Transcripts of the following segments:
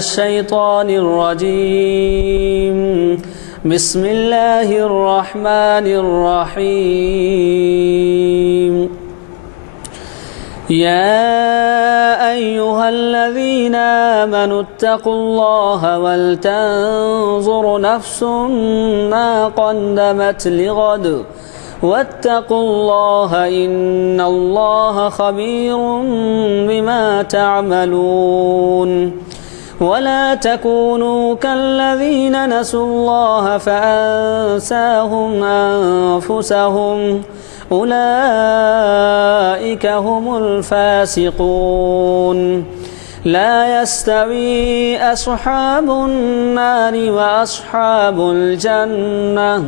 الشيطان الرجيم بسم الله الرحمن الرحيم يا أيها الذين آمنوا اتقوا الله ولتنظر نفس ما قدمت لغد واتقوا الله إن الله خبير بما تعملون ولا تكونوا كالذين نسوا الله فأنساهم أنفسهم أولئك هم الفاسقون لا يستوي أصحاب النار وأصحاب الجنة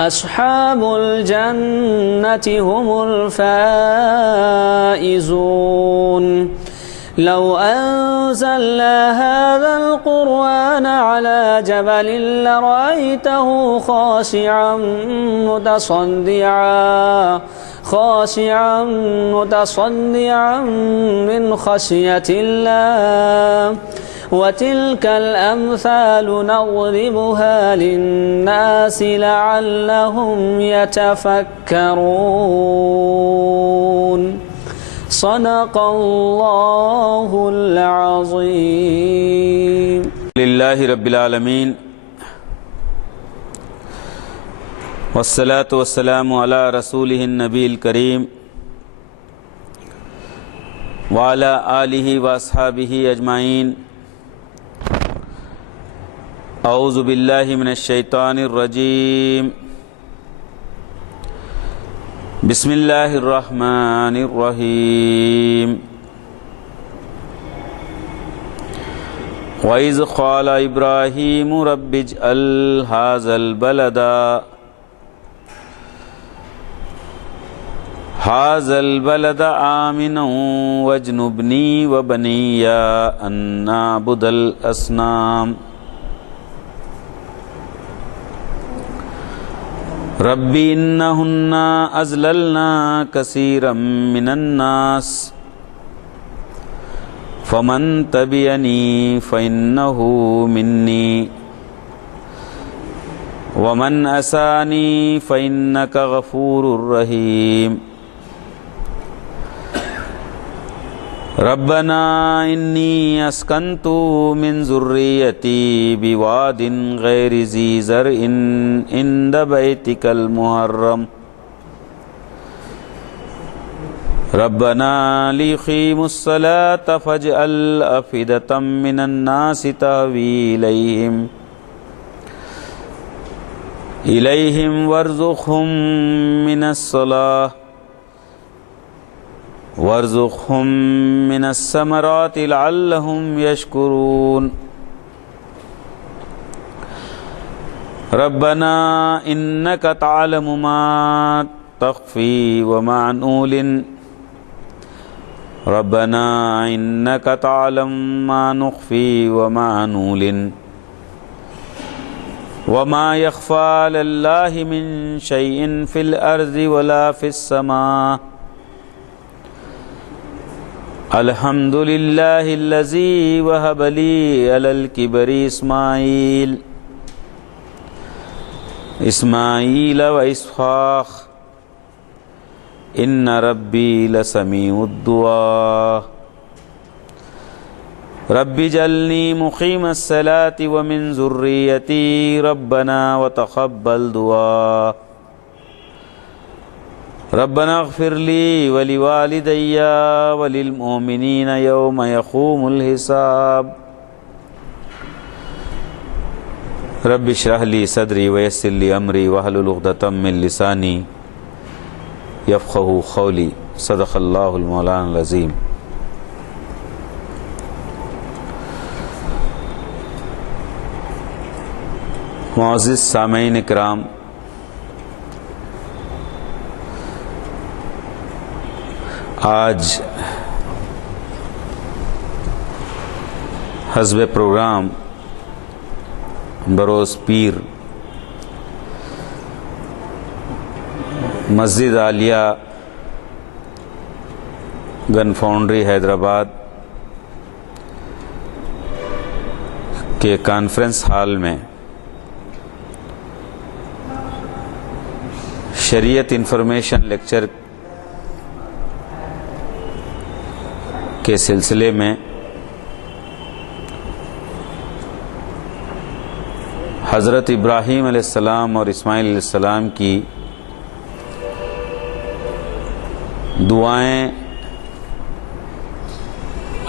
أصحاب الجنة هم الفائزون لو أنزلنا هذا القرآن على جبل لرأيته خاشعا متصدعا من خشية الله وتلك الأمثال نضربها للناس لعلهم يتفكرون صدق الله العظيم لله رب العالمين والصلاة والسلام على رسوله النبي الكريم وعلى آله وأصحابه أجمعين أعوذ بالله من الشيطان الرجيم بسم الله الرحمن الرحيم وإذ قال إبراهيم رب اجعل هذا البلد آمنا واجنبني وبني أن نعبد الأصنام رب إنهن أضللن كثيرا من الناس فمن تبعني فإنه مني ومن عصاني فإنك غفور رحيم ربنا إني أسكنت من ذريتي بواد غير ذي زرع عند بيتك المحرم ربنا ليقيموا الصلاة فاجعل أفئدة من الناس تهوي إليهم وارزقهم من الثمرات لعلهم يشكرون ربنا إنك تعلم ما تخفي وما نعلن ربنا إنك تعلم ما نخفي وما نعلن وما يخفى على الله من شيء في الأرض ولا في السماء الحمد لله الذي وهب لي على الكبر إسماعيل وإسحاق إن ربي لسميع الدعاء رب اجعلني مقيم الصلاة ومن ذريتي ربنا وتقبل دعاء ربنا اغفر لي ولوالدي وللمؤمنين يوم يقوم الحساب رب اشرح لي صدري ويسر لي أمري واحلل عقدة من لساني يفقهوا قولي صدق الله المولانا العظيم معزز سامعین اکرام، آج حسب پروگرام بروز پیر مسجد عالیہ گن فاؤنڈری حیدرآباد کے کانفرنس ہال میں شریعت انفارمیشن لیکچر کے سلسلے میں حضرت ابراہیم علیہ السلام اور اسماعیل علیہ السلام کی دعائیں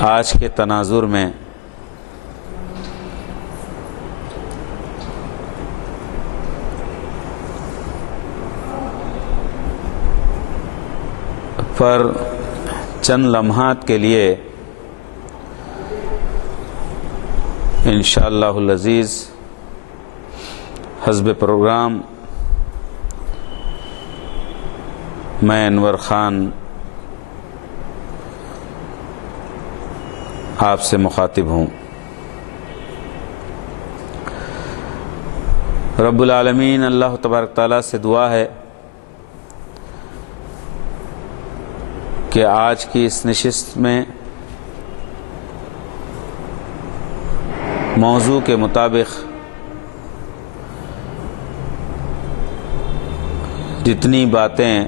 آج کے تناظر میں پر چند لمحات کے لیے انشاءاللہ العزیز حسب پروگرام میں انور خان آپ سے مخاطب ہوں۔ رب العالمین اللہ تبارک تعالیٰ سے دعا ہے کہ آج کی اس نشست میں موضوع کے مطابق جتنی باتیں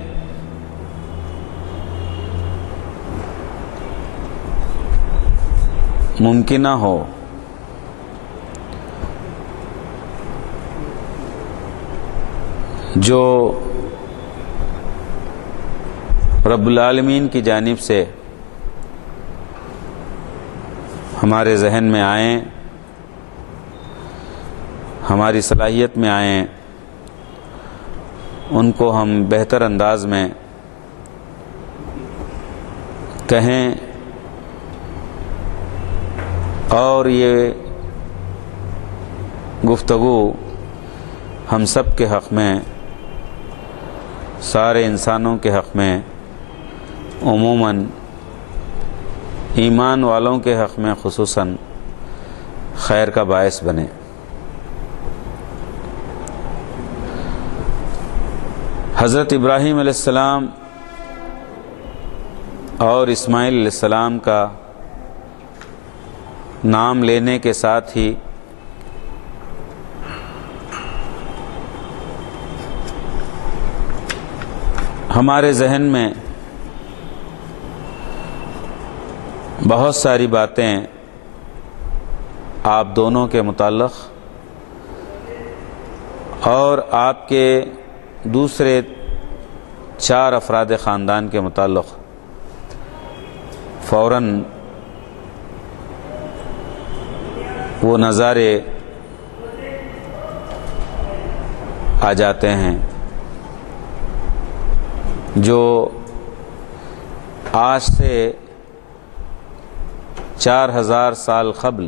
ممکنہ ہو جو رب العالمین کی جانب سے ہمارے ذہن میں آئیں، ہماری صلاحیت میں آئیں، ان کو ہم بہتر انداز میں کہیں اور یہ گفتگو ہم سب کے حق میں، سارے انسانوں کے حق میں، عموماً ایمان والوں کے حق میں خصوصاً خیر کا باعث بنے۔ حضرت ابراہیم علیہ السلام اور اسماعیل علیہ السلام کا نام لینے کے ساتھ ہی ہمارے ذہن میں بہت ساری باتیں آپ دونوں کے متعلق اور آپ کے دوسرے 4 افراد خاندان کے متعلق فوراً وہ نظارے آ جاتے ہیں جو آج سے 4000 سال قبل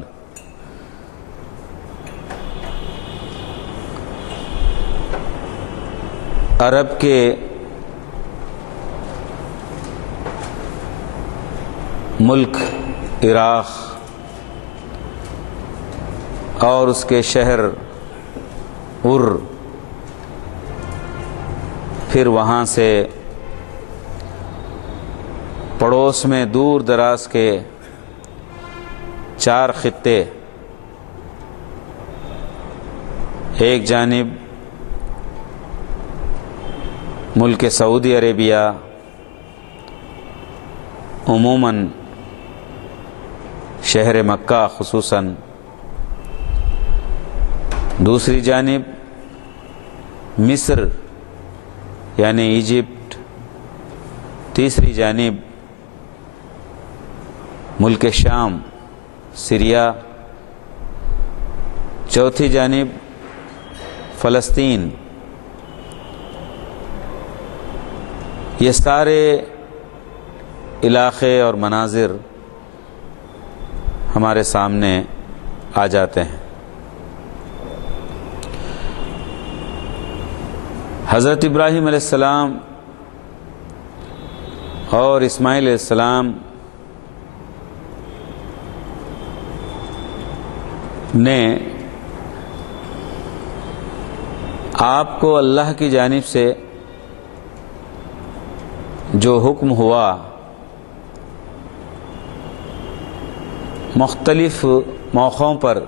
عرب کے ملک عراق اور اس کے شہر پھر وہاں سے پڑوس میں دور دراز کے 4 خطے، ایک جانب ملک سعودی عربیہ، عموماً شہر مکہ خصوصاً، دوسری جانب مصر یعنی ایجپٹ، تیسری جانب ملک شام سیریا، چوتھی جانب فلسطین۔ یہ سارے علاقے اور مناظر ہمارے سامنے آ جاتے ہیں۔ حضرت ابراہیم علیہ السلام اور اسماعیل علیہ السلام نے آپ کو اللہ کی جانب سے جو حکم ہوا مختلف موقعوں پر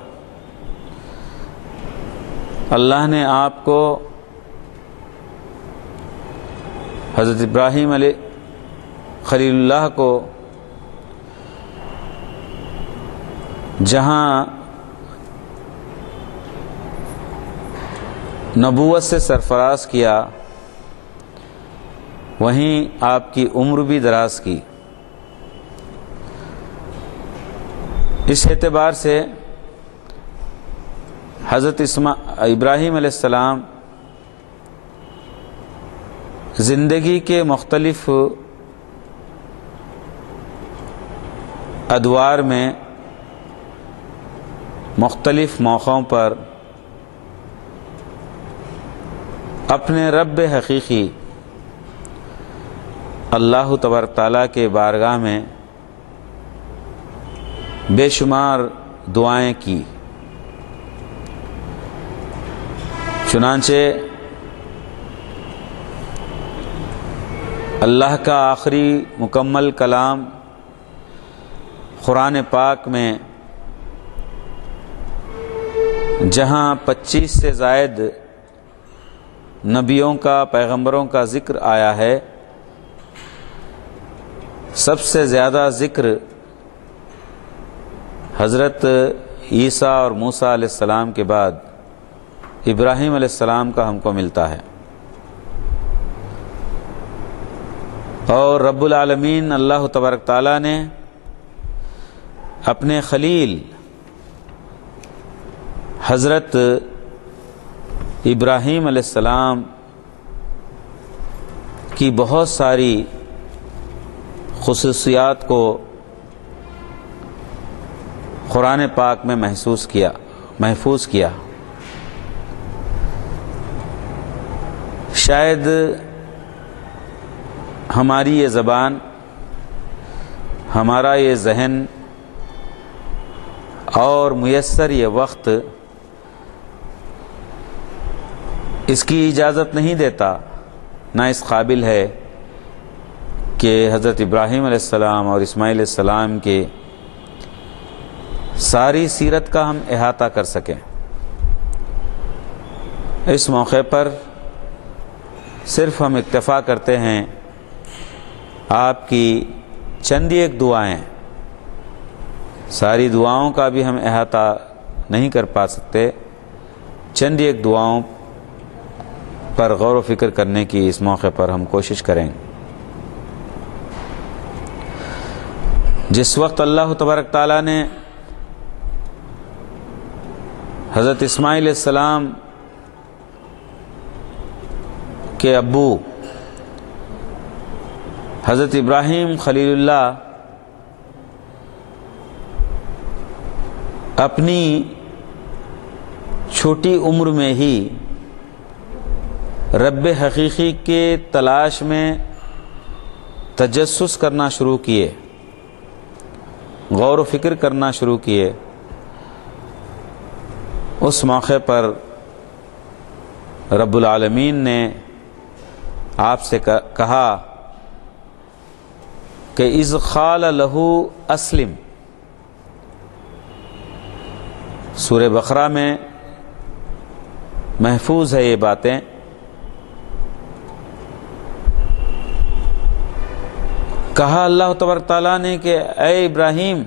اللہ نے آپ کو حضرت ابراہیم علیہ خلیل اللہ کو جہاں نبوت سے سرفراز کیا وہیں آپ کی عمر بھی دراز کی۔ اس اعتبار سے حضرت ابراہیم علیہ السلام زندگی کے مختلف ادوار میں مختلف موقعوں پر اپنے رب حقیقی اللہ تبارک تعالیٰ کے بارگاہ میں بے شمار دعائیں کی۔ چنانچہ اللہ کا آخری مکمل کلام قرآن پاک میں جہاں 25 سے زائد نبیوں کا پیغمبروں کا ذکر آیا ہے، سب سے زیادہ ذکر حضرت عیسیٰ اور موسیٰ علیہ السلام کے بعد ابراہیم علیہ السلام کا ہم کو ملتا ہے۔ اور رب العالمین اللہ تبارک تعالیٰ نے اپنے خلیل حضرت ابراہیم علیہ السلام کی بہت ساری خصوصیات کو قرآن پاک میں محفوظ کیا۔ شاید ہماری یہ زبان، ہمارا یہ ذہن اور میسر یہ وقت اس کی اجازت نہیں دیتا، نہ اس قابل ہے کہ حضرت ابراہیم علیہ السلام اور اسماعیل علیہ السلام کے ساری سیرت کا ہم احاطہ کر سکیں۔ اس موقع پر صرف ہم اکتفا کرتے ہیں آپ کی چند ایک دعائیں، ساری دعاؤں کا بھی ہم احاطہ نہیں کر پا سکتے، چند ایک دعاؤں پر غور و فکر کرنے کی اس موقع پر ہم کوشش کریں۔ جس وقت اللہ تبارک تعالیٰ نے حضرت اسماعیل علیہ السلام کے ابو حضرت ابراہیم خلیل اللہ اپنی چھوٹی عمر میں ہی رب حقیقی کے تلاش میں تجسس کرنا شروع کیے، غور و فکر کرنا شروع کیے، اس موقع پر رب العالمین نے آپ سے کہا کہ اذ قال لہ اسلم، سورہ بقرہ میں محفوظ ہے یہ باتیں۔ کہا اللہ تبارک تعالیٰ نے کہ اے ابراہیم،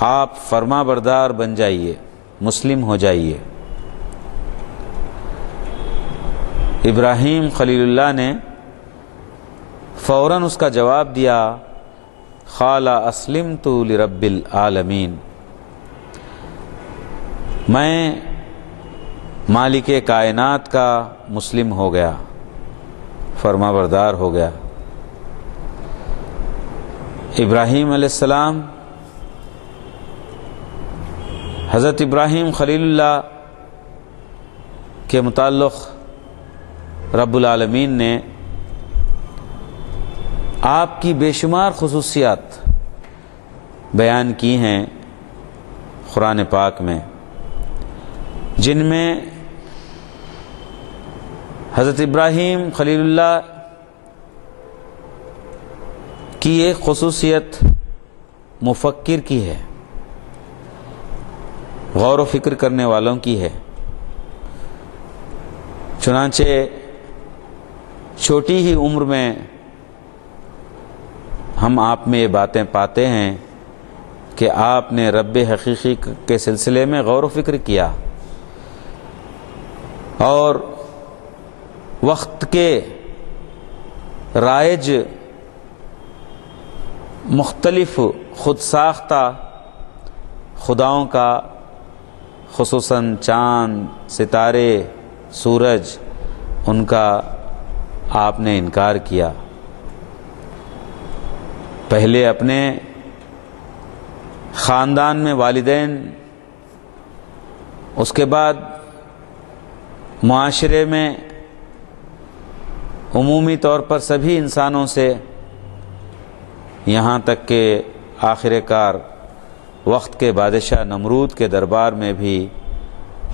آپ فرما بردار بن جائیے، مسلم ہو جائیے۔ ابراہیم خلیل اللہ نے فوراً اس کا جواب دیا، قال اسلمت لرب العالمین، میں مالک کائنات کا مسلم ہو گیا، فرما بردار ہو گیا۔ ابراہیم علیہ السلام، حضرت ابراہیم خلیل اللہ کے متعلق رب العالمین نے آپ کی بے شمار خصوصیات بیان کی ہیں قرآن پاک میں، جن میں حضرت ابراہیم خلیل اللہ کی ایک خصوصیت مفکر کی ہے، غور و فکر کرنے والوں کی ہے۔ چنانچہ چھوٹی ہی عمر میں ہم آپ میں یہ باتیں پاتے ہیں کہ آپ نے رب حقیقی کے سلسلے میں غور و فکر کیا اور وقت کے رائج مختلف خود ساختہ خداؤں کا، خصوصاً چاند، ستارے، سورج، ان کا آپ نے انکار کیا۔ پہلے اپنے خاندان میں والدین، اس کے بعد معاشرے میں عمومی طور پر سبھی انسانوں سے، یہاں تک کہ آخر کار وقت کے بادشاہ نمرود کے دربار میں بھی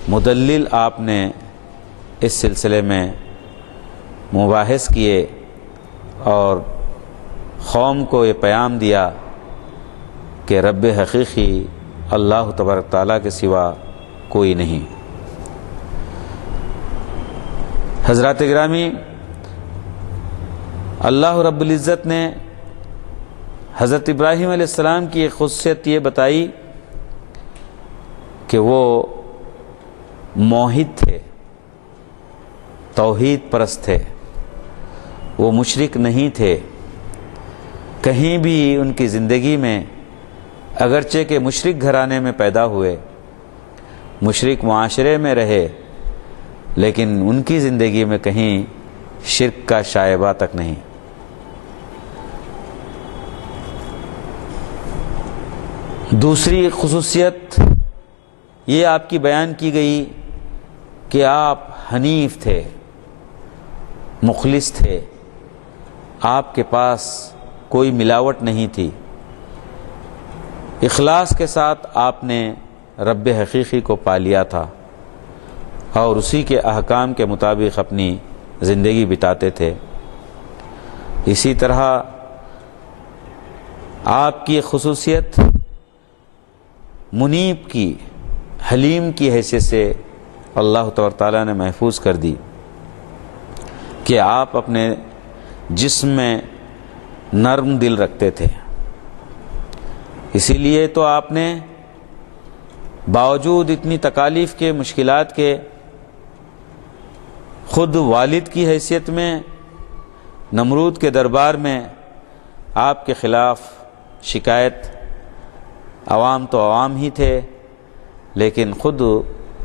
مدلل آپ نے اس سلسلے میں مباحث کیے اور قوم کو یہ پیام دیا کہ رب حقیقی اللہ تبارک تعالیٰ کے سوا کوئی نہیں۔ حضرات گرامی، اللہ رب العزت نے حضرت ابراہیم علیہ السلام کی ایک خصوصیت یہ بتائی کہ وہ موحد تھے، توحید پرست تھے، وہ مشرک نہیں تھے۔ کہیں بھی ان کی زندگی میں، اگرچہ کہ مشرک گھرانے میں پیدا ہوئے، مشرک معاشرے میں رہے، لیکن ان کی زندگی میں کہیں شرک کا شائبہ تک نہیں۔ دوسری خصوصیت یہ آپ کی بیان کی گئی کہ آپ حنیف تھے، مخلص تھے، آپ کے پاس کوئی ملاوٹ نہیں تھی۔ اخلاص کے ساتھ آپ نے رب حقیقی کو پا لیا تھا اور اسی کے احکام کے مطابق اپنی زندگی بتاتے تھے۔ اسی طرح آپ کی خصوصیت منیب کی، حلیم کی حیثیت سے اللہ تبارک تعالیٰ نے محفوظ کر دی کہ آپ اپنے جسم میں نرم دل رکھتے تھے۔ اسی لیے تو آپ نے باوجود اتنی تکالیف کے، مشکلات کے، خود والد کی حیثیت میں نمرود کے دربار میں آپ کے خلاف شکایت، عوام تو عوام ہی تھے، لیکن خود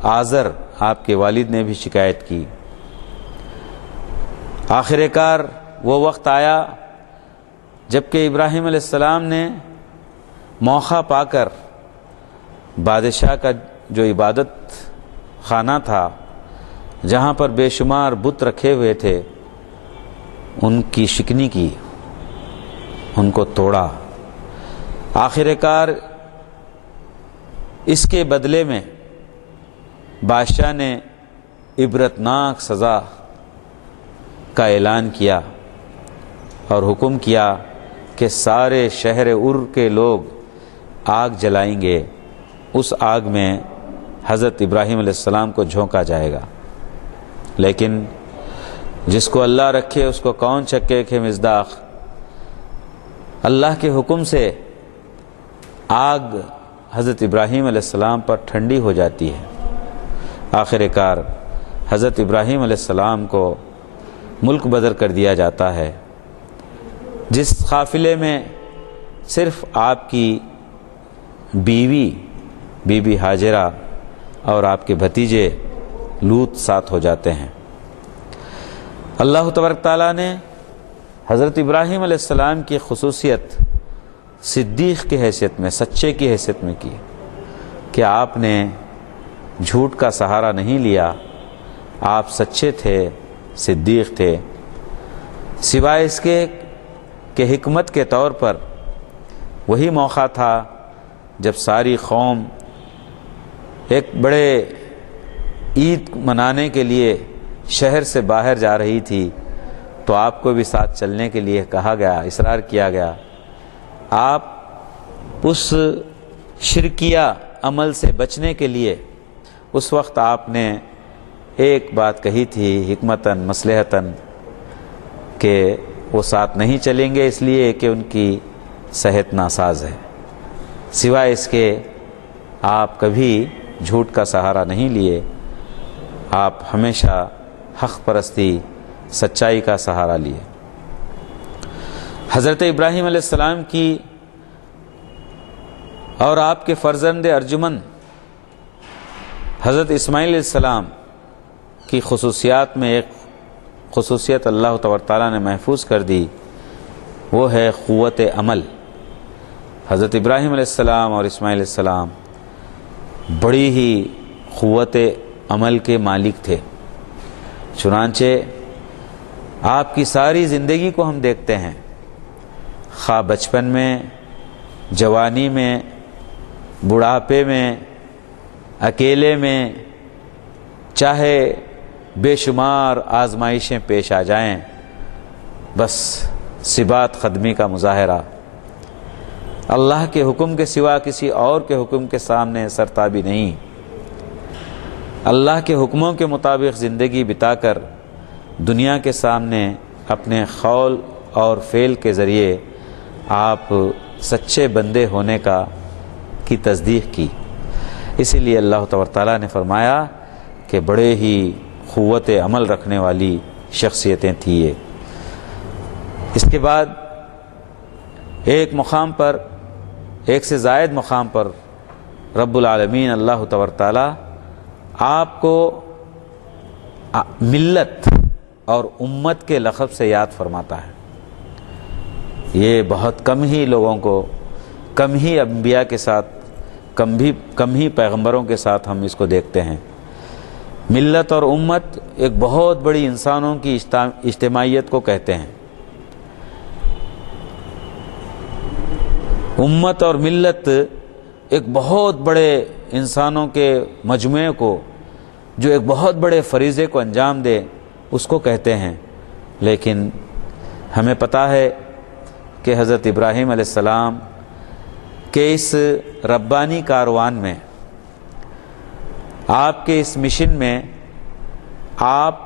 آزر آپ کے والد نے بھی شکایت کی۔ آخر کار وہ وقت آیا جب کہ ابراہیم علیہ السلام نے موقع پا کر بادشاہ کا جو عبادت خانہ تھا، جہاں پر بے شمار بت رکھے ہوئے تھے، ان کی شکنی کی، ان کو توڑا۔ آخر کار اس کے بدلے میں بادشاہ نے عبرتناک سزا کا اعلان کیا اور حکم کیا کہ سارے شہر ار کے لوگ آگ جلائیں گے، اس آگ میں حضرت ابراہیم علیہ السلام کو جھونکا جائے گا۔ لیکن جس کو اللہ رکھے اس کو کون چکے کہ مصداق، اللہ کے حکم سے آگ حضرت ابراہیم علیہ السلام پر ٹھنڈی ہو جاتی ہے۔ آخر کار حضرت ابراہیم علیہ السلام کو ملک بدر کر دیا جاتا ہے۔ جس قافلے میں صرف آپ کی بیوی بی بی ہاجرہ اور آپ کے بھتیجے لوط ساتھ ہو جاتے ہیں۔ اللہ تبارک تعالیٰ نے حضرت ابراہیم علیہ السلام کی خصوصیت صدیق کی حیثیت میں، سچے کی حیثیت میں کی کہ آپ نے جھوٹ کا سہارا نہیں لیا، آپ سچے تھے، صدیق تھے۔ سوائے اس کے کہ حکمت کے طور پر وہی موقع تھا جب ساری قوم ایک بڑے عید منانے کے لیے شہر سے باہر جا رہی تھی، تو آپ کو بھی ساتھ چلنے کے لیے کہا گیا، اصرار کیا گیا۔ آپ اس شرکیہ عمل سے بچنے کے لیے اس وقت آپ نے ایک بات کہی تھی حکمتاً مصلحتاً کہ وہ ساتھ نہیں چلیں گے اس لیے کہ ان کی صحت ناساز ہے، سوائے اس کے آپ کبھی جھوٹ کا سہارا نہیں لیے، آپ ہمیشہ حق پرستی سچائی کا سہارا لیے۔ حضرت ابراہیم علیہ السلام کی اور آپ کے فرزند ارجمند حضرت اسماعیل علیہ السلام کی خصوصیات میں ایک خصوصیت اللہ تبارک تعالیٰ نے محفوظ کر دی، وہ ہے قوت عمل۔ حضرت ابراہیم علیہ السلام اور اسماعیل علیہ السلام بڑی ہی قوت عمل کے مالک تھے، چنانچہ آپ کی ساری زندگی کو ہم دیکھتے ہیں، خواہ بچپن میں، جوانی میں، بڑھاپے میں، اکیلے میں، چاہے بے شمار آزمائشیں پیش آ جائیں، بس ثبات قدمی کا مظاہرہ، اللہ کے حکم کے سوا کسی اور کے حکم کے سامنے سرتابی نہیں، اللہ کے حکموں کے مطابق زندگی بتا کر دنیا کے سامنے اپنے قول اور فعل کے ذریعے آپ سچے بندے ہونے کی تصدیق کی۔ اسی لیے اللہ تبارک تعالیٰ نے فرمایا کہ بڑے ہی قوت عمل رکھنے والی شخصیتیں تھیں یہ۔ اس کے بعد ایک مقام پر، ایک سے زائد مقام پر رب العالمین اللہ تبارک تعالیٰ آپ کو ملت اور امت کے لقب سے یاد فرماتا ہے۔ یہ بہت کم ہی لوگوں کو، کم ہی انبیاء کے ساتھ، کم ہی پیغمبروں کے ساتھ ہم اس کو دیکھتے ہیں۔ ملت اور امت ایک بہت بڑی انسانوں کی اجتماعیت کو کہتے ہیں۔ امت اور ملت ایک بہت بڑے انسانوں کے مجموعے کو، جو ایک بہت بڑے فریضے کو انجام دے، اس کو کہتے ہیں۔ لیکن ہمیں پتہ ہے کہ حضرت ابراہیم علیہ السلام کے اس ربانی کاروان میں، آپ کے اس مشن میں، آپ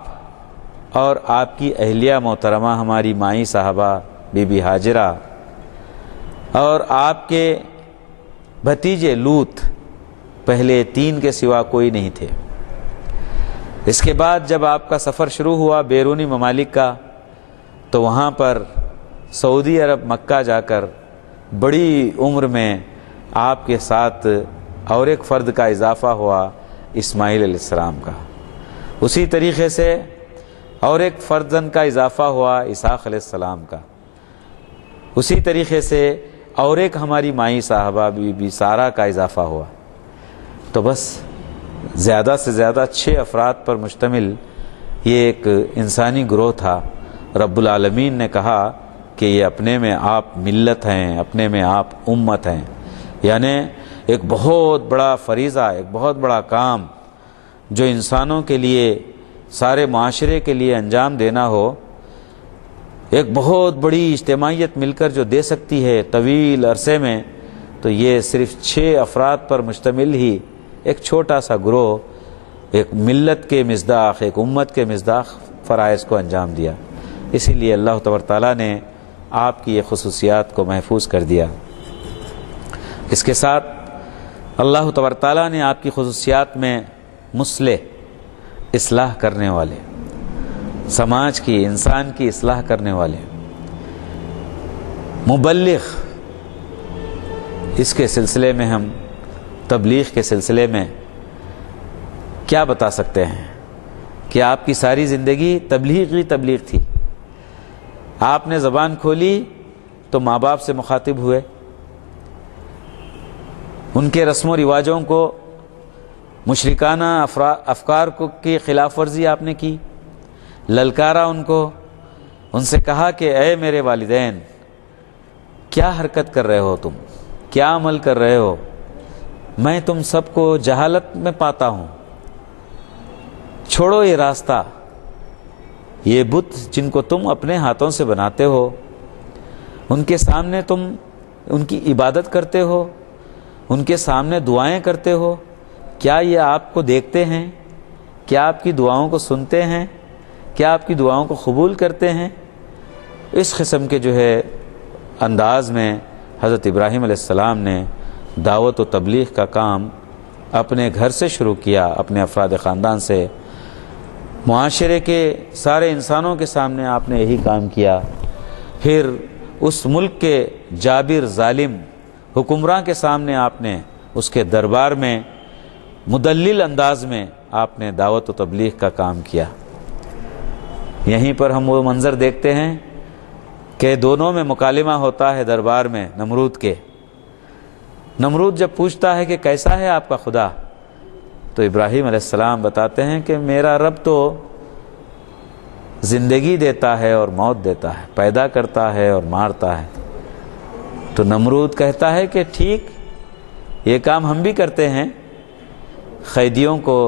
اور آپ کی اہلیہ محترمہ ہماری مائی صاحبہ بی بی ہاجرہ اور آپ کے بھتیجے لوط پہلے تین کے سوا کوئی نہیں تھے۔ اس کے بعد جب آپ کا سفر شروع ہوا بیرونی ممالک کا، تو وہاں پر سعودی عرب مکہ جا کر بڑی عمر میں آپ کے ساتھ اور ایک فرد کا اضافہ ہوا، اسماعیل علیہ السلام کا۔ اسی طریقے سے اور ایک فرزند کا اضافہ ہوا اسحاق علیہ السلام کا۔ اسی طریقے سے اور ایک ہماری مائی صاحبہ بی بی سارہ کا اضافہ ہوا۔ تو بس زیادہ سے زیادہ 6 افراد پر مشتمل یہ ایک انسانی گروہ تھا۔ رب العالمین نے کہا کہ یہ اپنے میں آپ ملت ہیں، اپنے میں آپ امت ہیں، یعنی ایک بہت بڑا فریضہ، ایک بہت بڑا کام جو انسانوں کے لیے، سارے معاشرے کے لیے انجام دینا ہو، ایک بہت بڑی اجتماعیت مل کر جو دے سکتی ہے طویل عرصے میں، تو یہ صرف 6 افراد پر مشتمل ہی ایک چھوٹا سا گروہ ایک ملت کے مصداق، ایک امت کے مصداق فرائض کو انجام دیا۔ اسی لیے اللہ تبارک تعالیٰ نے آپ کی یہ خصوصیات کو محفوظ کر دیا۔ اس کے ساتھ اللہ تبارک تعالیٰ نے آپ کی خصوصیات میں مصلح، اصلاح کرنے والے، سماج کی، انسان کی اصلاح کرنے والے، مبلغ، اس کے سلسلے میں ہم تبلیغ کے سلسلے میں کیا بتا سکتے ہیں کہ آپ کی ساری زندگی تبلیغ تھی۔ آپ نے زبان کھولی تو ماں باپ سے مخاطب ہوئے، ان کے رسم و رواجوں کو، مشرکانہ افکار کی خلاف ورزی آپ نے کی، للکارا ان کو، ان سے کہا کہ اے میرے والدین، کیا حرکت کر رہے ہو تم، کیا عمل کر رہے ہو، میں تم سب کو جہالت میں پاتا ہوں، چھوڑو یہ راستہ، یہ بت جن کو تم اپنے ہاتھوں سے بناتے ہو، ان کے سامنے تم ان کی عبادت کرتے ہو، ان کے سامنے دعائیں کرتے ہو، کیا یہ آپ کو دیکھتے ہیں؟ کیا آپ کی دعاؤں کو سنتے ہیں؟ کیا آپ کی دعاؤں کو قبول کرتے ہیں؟ اس قسم کے جو ہے انداز میں حضرت ابراہیم علیہ السلام نے دعوت و تبلیغ کا کام اپنے گھر سے شروع کیا، اپنے افراد خاندان سے۔ معاشرے کے سارے انسانوں کے سامنے آپ نے یہی کام کیا۔ پھر اس ملک کے جابر ظالم حکمراں کے سامنے آپ نے اس کے دربار میں مدلل انداز میں آپ نے دعوت و تبلیغ کا کام کیا۔ یہیں پر ہم وہ منظر دیکھتے ہیں کہ دونوں میں مکالمہ ہوتا ہے دربار میں نمرود کے۔ نمرود جب پوچھتا ہے کہ کیسا ہے آپ کا خدا، تو ابراہیم علیہ السلام بتاتے ہیں کہ میرا رب تو زندگی دیتا ہے اور موت دیتا ہے، پیدا کرتا ہے اور مارتا ہے۔ تو نمرود کہتا ہے کہ ٹھیک، یہ کام ہم بھی کرتے ہیں، قیدیوں کو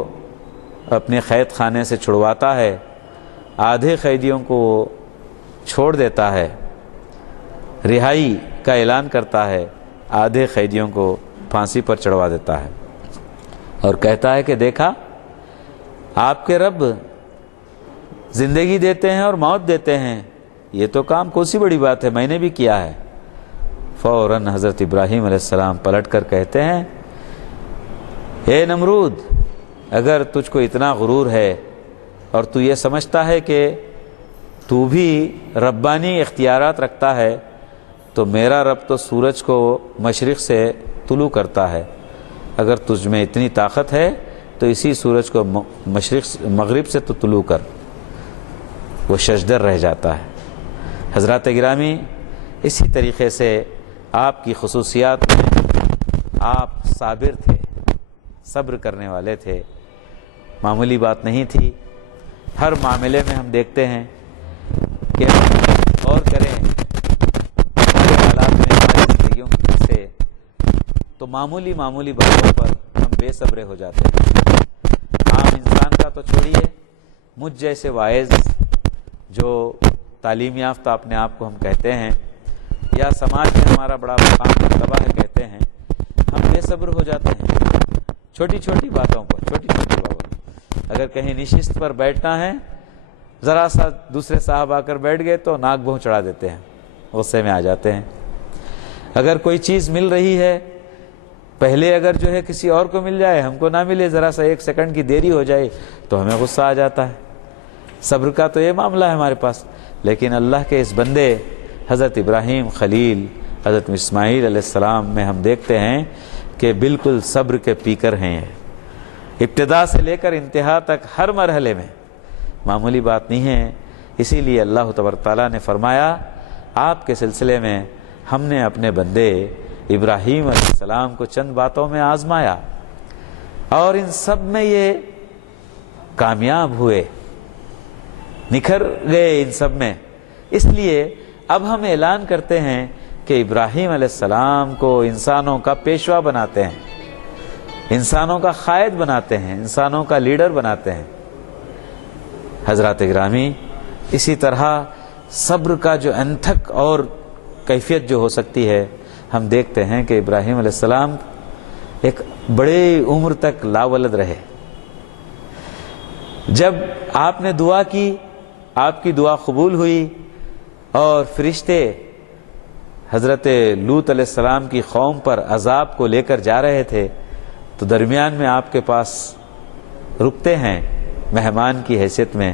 اپنے قید خانے سے چھڑواتا ہے، آدھے قیدیوں کو وہ چھوڑ دیتا ہے، رہائی کا اعلان کرتا ہے، آدھے قیدیوں کو پھانسی پر چڑھوا دیتا ہے، اور کہتا ہے کہ دیکھا آپ کے رب زندگی دیتے ہیں اور موت دیتے ہیں، یہ تو کام کون سی بڑی بات ہے، میں نے بھی کیا ہے۔ فوراً حضرت ابراہیم علیہ السلام پلٹ کر کہتے ہیں، اے نمرود، اگر تجھ کو اتنا غرور ہے اور تو یہ سمجھتا ہے کہ تو بھی ربانی اختیارات رکھتا ہے، تو میرا رب تو سورج کو مشرق سے طلوع کرتا ہے، اگر تجھ میں اتنی طاقت ہے تو اسی سورج کو مغرب سے تو طلوع کر۔ وہ ششدر رہ جاتا ہے۔ حضرات گرامی، اسی طریقے سے آپ کی خصوصیات میں آپ صابر تھے، صبر کرنے والے تھے، معمولی بات نہیں تھی۔ ہر معاملے میں ہم دیکھتے ہیں کہ ہم غور کریں ہمارے حالات میں، ہماری زندگیوں کی قصے، تو معمولی باتوں پر ہم بے صبرے ہو جاتے ہیں۔ عام انسان کا تو چھوڑیے، مجھ جیسے واعظ جو تعلیم یافتہ اپنے آپ کو ہم کہتے ہیں، یا سماج میں ہمارا بڑا مقام مرتبہ ہے کہتے ہیں، ہم بے صبر ہو جاتے ہیں چھوٹی چھوٹی باتوں پر۔ اگر کہیں نشست پر بیٹھنا ہے، ذرا سا دوسرے صاحب آ کر بیٹھ گئے تو ناک بھوں چڑھا دیتے ہیں، غصے میں آ جاتے ہیں۔ اگر کوئی چیز مل رہی ہے، پہلے اگر جو ہے کسی اور کو مل جائے، ہم کو نہ ملے، ذرا سا 1 سیکنڈ کی دیری ہو جائے تو ہمیں غصہ آ جاتا ہے۔ صبر کا تو یہ معاملہ ہے ہمارے پاس۔ لیکن اللہ کے اس بندے حضرت ابراہیم خلیل، حضرت اسماعیل علیہ السلام میں ہم دیکھتے ہیں کہ بالکل صبر کے پیکر ہیں، ابتدا سے لے کر انتہا تک ہر مرحلے میں، معمولی بات نہیں ہے۔ اسی لیے اللہ تبارک تعالیٰ نے فرمایا، آپ کے سلسلے میں ہم نے اپنے بندے ابراہیم علیہ السلام کو چند باتوں میں آزمایا، اور ان سب میں یہ کامیاب ہوئے، نکھر گئے ان سب میں۔ اس لیے اب ہم اعلان کرتے ہیں کہ ابراہیم علیہ السلام کو انسانوں کا پیشوا بناتے ہیں، انسانوں کا قائد بناتے ہیں، انسانوں کا لیڈر بناتے ہیں۔ حضرات گرامی، اسی طرح صبر کا جو انتھک اور کیفیت جو ہو سکتی ہے، ہم دیکھتے ہیں کہ ابراہیم علیہ السلام ایک بڑے عمر تک لاولد رہے۔ جب آپ نے دعا کی، آپ کی دعا قبول ہوئی، اور فرشتے حضرت لوط علیہ السلام کی قوم پر عذاب کو لے کر جا رہے تھے، تو درمیان میں آپ کے پاس رکتے ہیں مہمان کی حیثیت میں،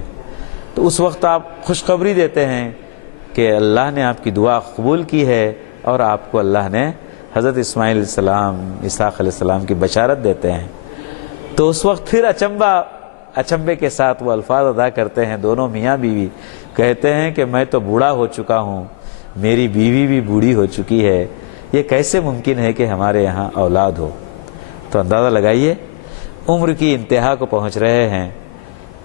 تو اس وقت آپ خوشخبری دیتے ہیں کہ اللہ نے آپ کی دعا قبول کی ہے، اور آپ کو اللہ نے حضرت اسماعیل علیہ السلام، اسحاق علیہ السلام کی بشارت دیتے ہیں۔ تو اس وقت پھر اچنبے کے ساتھ وہ الفاظ ادا کرتے ہیں، دونوں میاں بیوی کہتے ہیں کہ میں تو بوڑھا ہو چکا ہوں، میری بیوی بھی بوڑھی ہو چکی ہے، یہ کیسے ممکن ہے کہ ہمارے یہاں اولاد ہو؟ تو اندازہ لگائیے، عمر کی انتہا کو پہنچ رہے ہیں،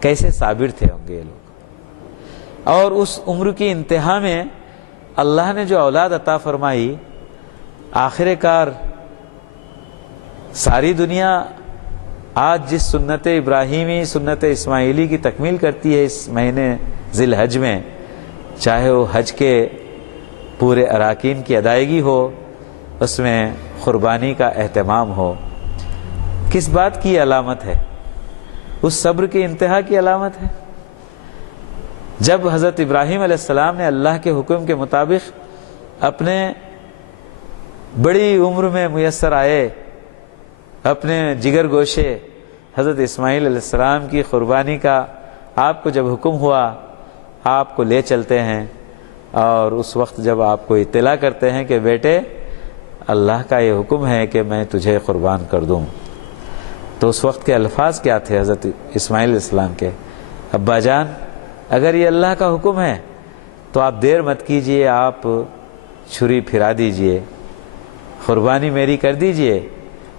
کیسے صابر تھے ہوں گے یہ لوگ۔ اور اس عمر کی انتہا میں اللہ نے جو اولاد عطا فرمائی، آخر کار ساری دنیا آج جس سنت ابراہیمی، سنت اسماعیلی کی تکمیل کرتی ہے اس مہینے ذی الحج میں، چاہے وہ حج کے پورے اراکین کی ادائیگی ہو، اس میں قربانی کا اہتمام ہو، کس بات کی علامت ہے؟ اس صبر کی انتہا کی علامت ہے۔ جب حضرت ابراہیم علیہ السلام نے اللہ کے حکم کے مطابق اپنے بڑی عمر میں میسر آئے اپنے جگر گوشے حضرت اسماعیل علیہ السلام کی قربانی کا آپ کو جب حکم ہوا، آپ کو لے چلتے ہیں، اور اس وقت جب آپ کو اطلاع کرتے ہیں کہ بیٹے اللہ کا یہ حکم ہے کہ میں تجھے قربان کر دوں، تو اس وقت کے الفاظ کیا تھے حضرت اسماعیل علیہ السلام کے؟ ابا جان، اگر یہ اللہ کا حکم ہے تو آپ دیر مت کیجئے، آپ چھری پھرا دیجئے، قربانی میری کر دیجئے،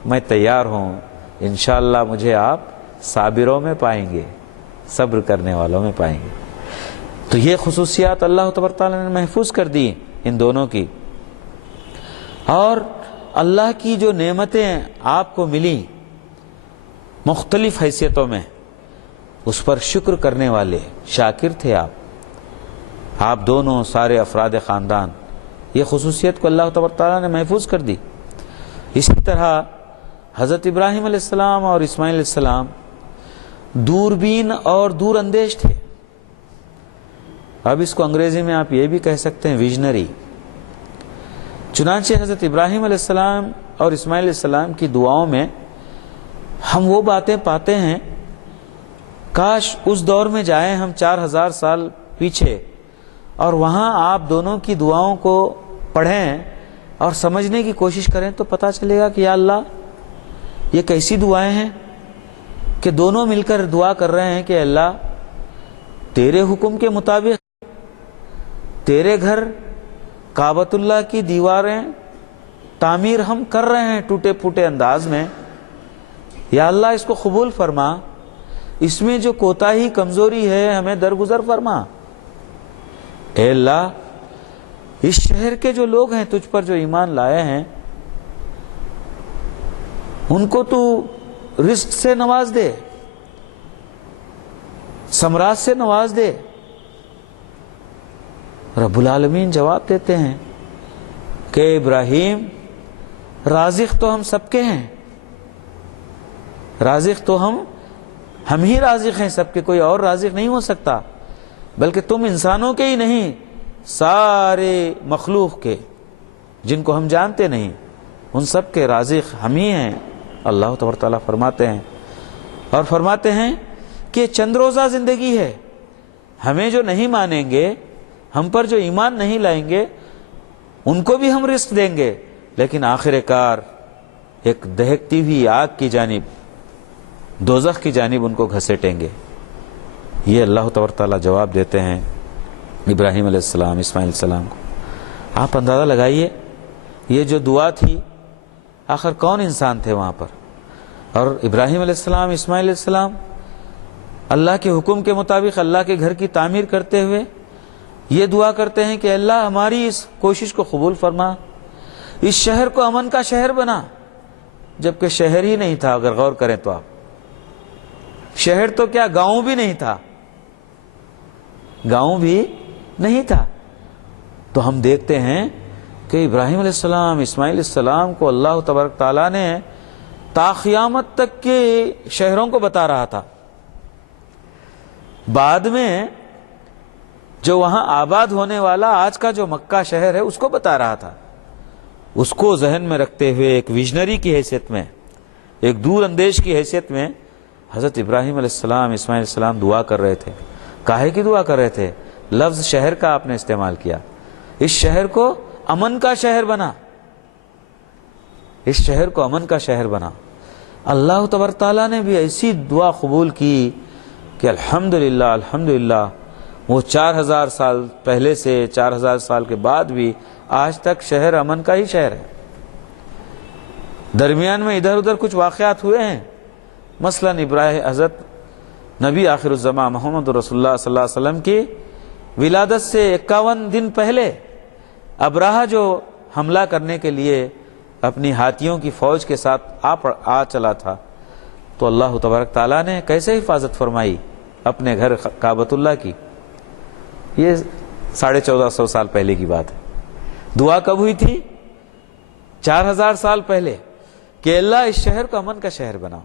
میں تیار ہوں، انشاءاللہ مجھے آپ صابروں میں پائیں گے، صبر کرنے والوں میں پائیں گے۔ تو یہ خصوصیات اللہ تبارک تعالیٰ نے محفوظ کر دی ان دونوں کی، اور اللہ کی جو نعمتیں آپ کو ملی مختلف حیثیتوں میں، اس پر شکر کرنے والے شاکر تھے آپ دونوں، سارے افراد خاندان، یہ خصوصیت کو اللہ تبارک تعالیٰ نے محفوظ کر دی۔ اسی طرح حضرت ابراہیم علیہ السلام اور اسماعیل علیہ السلام دوربین اور دور اندیش تھے۔ اب اس کو انگریزی میں آپ یہ بھی کہہ سکتے ہیں ویژنری۔ چنانچہ حضرت ابراہیم علیہ السلام اور اسماعیل علیہ السلام کی دعاؤں میں ہم وہ باتیں پاتے ہیں، کاش اس دور میں جائیں ہم 4000 سال پیچھے، اور وہاں آپ دونوں کی دعاؤں کو پڑھیں اور سمجھنے کی کوشش کریں تو پتہ چلے گا کہ یا اللہ یہ کیسی دعائیں ہیں کہ دونوں مل کر دعا کر رہے ہیں کہ اللہ تیرے حکم کے مطابق تیرے گھر کعبۃ اللہ کی دیواریں تعمیر ہم کر رہے ہیں ٹوٹے پھوٹے انداز میں، یا اللہ اس کو قبول فرما، اس میں جو کوتاہی کمزوری ہے ہمیں درگزر فرما۔ اے اللہ اس شہر کے جو لوگ ہیں تجھ پر جو ایمان لائے ہیں ان کو تو رزق سے نواز دے، ثمرات سے نواز دے۔ رب العالمین جواب دیتے ہیں کہ ابراہیم رازق تو ہم سب کے ہیں، رازق تو ہم ہی رازق ہیں سب کے، کوئی اور رازق نہیں ہو سکتا، بلکہ تم انسانوں کے ہی نہیں سارے مخلوق کے جن کو ہم جانتے نہیں ان سب کے رازق ہم ہی ہیں۔ اللہ تبارک تعالیٰ فرماتے ہیں، اور فرماتے ہیں کہ چند روزہ زندگی ہے، ہمیں جو نہیں مانیں گے، ہم پر جو ایمان نہیں لائیں گے ان کو بھی ہم رزق دیں گے، لیکن آخر کار ایک دہکتی ہوئی آگ کی جانب، دوزخ کی جانب ان کو گھسیٹیں گے۔ یہ اللہ تبارک تعالیٰ جواب دیتے ہیں ابراہیم علیہ السلام اسماعیل علیہ السلام کو۔ آپ اندازہ لگائیے یہ جو دعا تھی آخر کون انسان تھے وہاں پر، اور ابراہیم علیہ السلام اسماعیل علیہ السلام اللہ کے حکم کے مطابق اللہ کے گھر کی تعمیر کرتے ہوئے یہ دعا کرتے ہیں کہ اللہ ہماری اس کوشش کو قبول فرما، اس شہر کو امن کا شہر بنا، جبکہ شہر ہی نہیں تھا۔ اگر غور کریں تو آپ، شہر تو کیا گاؤں بھی نہیں تھا، گاؤں بھی نہیں تھا۔ تو ہم دیکھتے ہیں کہ ابراہیم علیہ السلام اسماعیل علیہ السلام کو اللہ تبارک تعالیٰ نے تا قیامت تک کے شہروں کو بتا رہا تھا، بعد میں جو وہاں آباد ہونے والا آج کا جو مکہ شہر ہے اس کو بتا رہا تھا۔ اس کو ذہن میں رکھتے ہوئے ایک ویژنری کی حیثیت میں، ایک دور اندیش کی حیثیت میں حضرت ابراہیم علیہ السلام اسماعیل علیہ السلام دعا کر رہے تھے۔ کاہے کی دعا کر رہے تھے؟ لفظ شہر کا آپ نے استعمال کیا، اس شہر کو امن کا شہر بنا، اس شہر کو امن کا شہر بنا۔ اللہ تبارک تعالیٰ نے بھی ایسی دعا قبول کی کہ الحمدللہ الحمدللہ وہ 4000 سال پہلے سے 4000 سال کے بعد بھی آج تک شہر امن کا ہی شہر ہے۔ درمیان میں ادھر ادھر کچھ واقعات ہوئے ہیں، مثلا ابراہیم حضرت نبی آخر الزمان محمد رسول اللہ صلی اللہ علیہ وسلم کی ولادت سے 51 دن پہلے ابراہہ جو حملہ کرنے کے لیے اپنی ہاتھیوں کی فوج کے ساتھ آ چلا تھا، تو اللہ تبارک تعالیٰ نے کیسے حفاظت فرمائی اپنے گھر کعبۃ اللہ کی۔ یہ 1450 سال پہلے کی بات ہے۔ دعا کب ہوئی تھی؟ 4000 سال پہلے، کہ اللہ اس شہر کو امن کا شہر بنا۔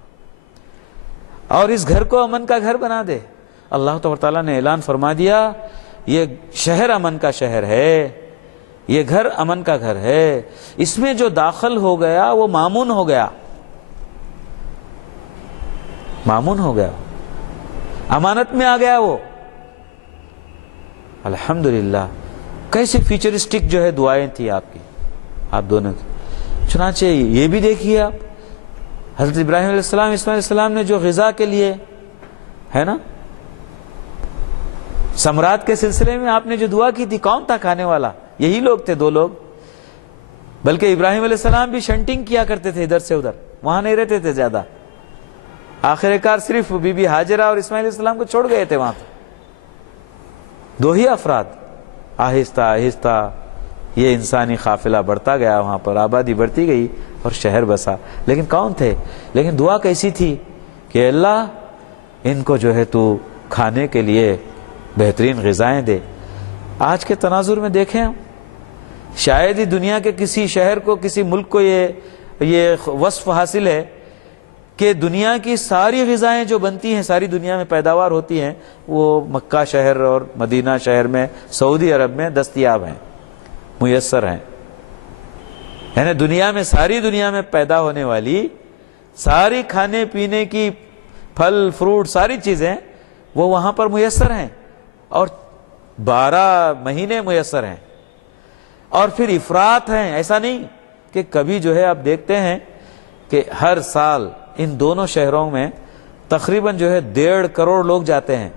اور اس گھر کو امن کا گھر بنا دے۔ اللہ تبارک تعالیٰ نے اعلان فرما دیا یہ شہر امن کا شہر ہے، یہ گھر امن کا گھر ہے، اس میں جو داخل ہو گیا وہ مامون ہو گیا، مامون ہو گیا، امانت میں آ گیا وہ۔ الحمدللہ کیسے فیچرسٹک جو ہے دعائیں تھی آپ کی، آپ دونوں کی۔ چنانچہ یہ بھی دیکھیے آپ، حضرت ابراہیم علیہ السلام، اسماعیل علیہ السلام نے جو غذا کے لیے ہے نا ثمرات کے سلسلے میں آپ نے جو دعا کی تھی، کون تھا کھانے والا؟ یہی لوگ تھے، دو لوگ۔ بلکہ ابراہیم علیہ السلام بھی شنٹنگ کیا کرتے تھے ادھر سے ادھر، وہاں نہیں رہتے تھے زیادہ۔ آخر کار صرف بی بی ہاجرہ اور اسماعیل علیہ السلام کو چھوڑ گئے تھے وہاں پہ، دو ہی افراد۔ آہستہ آہستہ یہ انسانی قافلہ بڑھتا گیا، وہاں پر آبادی بڑھتی گئی اور شہر بسا۔ لیکن کون تھے؟ لیکن دعا کیسی تھی کہ اللہ ان کو جو ہے تو کھانے کے لیے بہترین غذائیں دے۔ آج کے تناظر میں دیکھیں ہم، شاید ہی دنیا کے کسی شہر کو، کسی ملک کو یہ وصف حاصل ہے کہ دنیا کی ساری غذائیں جو بنتی ہیں، ساری دنیا میں پیداوار ہوتی ہیں، وہ مکہ شہر اور مدینہ شہر میں، سعودی عرب میں دستیاب ہیں، میسر ہیں۔ یعنی دنیا میں، ساری دنیا میں پیدا ہونے والی ساری کھانے پینے کی پھل فروٹ ساری چیزیں وہ وہاں پر میسر ہیں، اور 12 مہینے میسر ہیں، اور پھر افراط ہیں۔ ایسا نہیں کہ کبھی جو ہے آپ دیکھتے ہیں کہ ہر سال ان دونوں شہروں میں تقریباً جو ہے 1.5 کروڑ لوگ جاتے ہیں،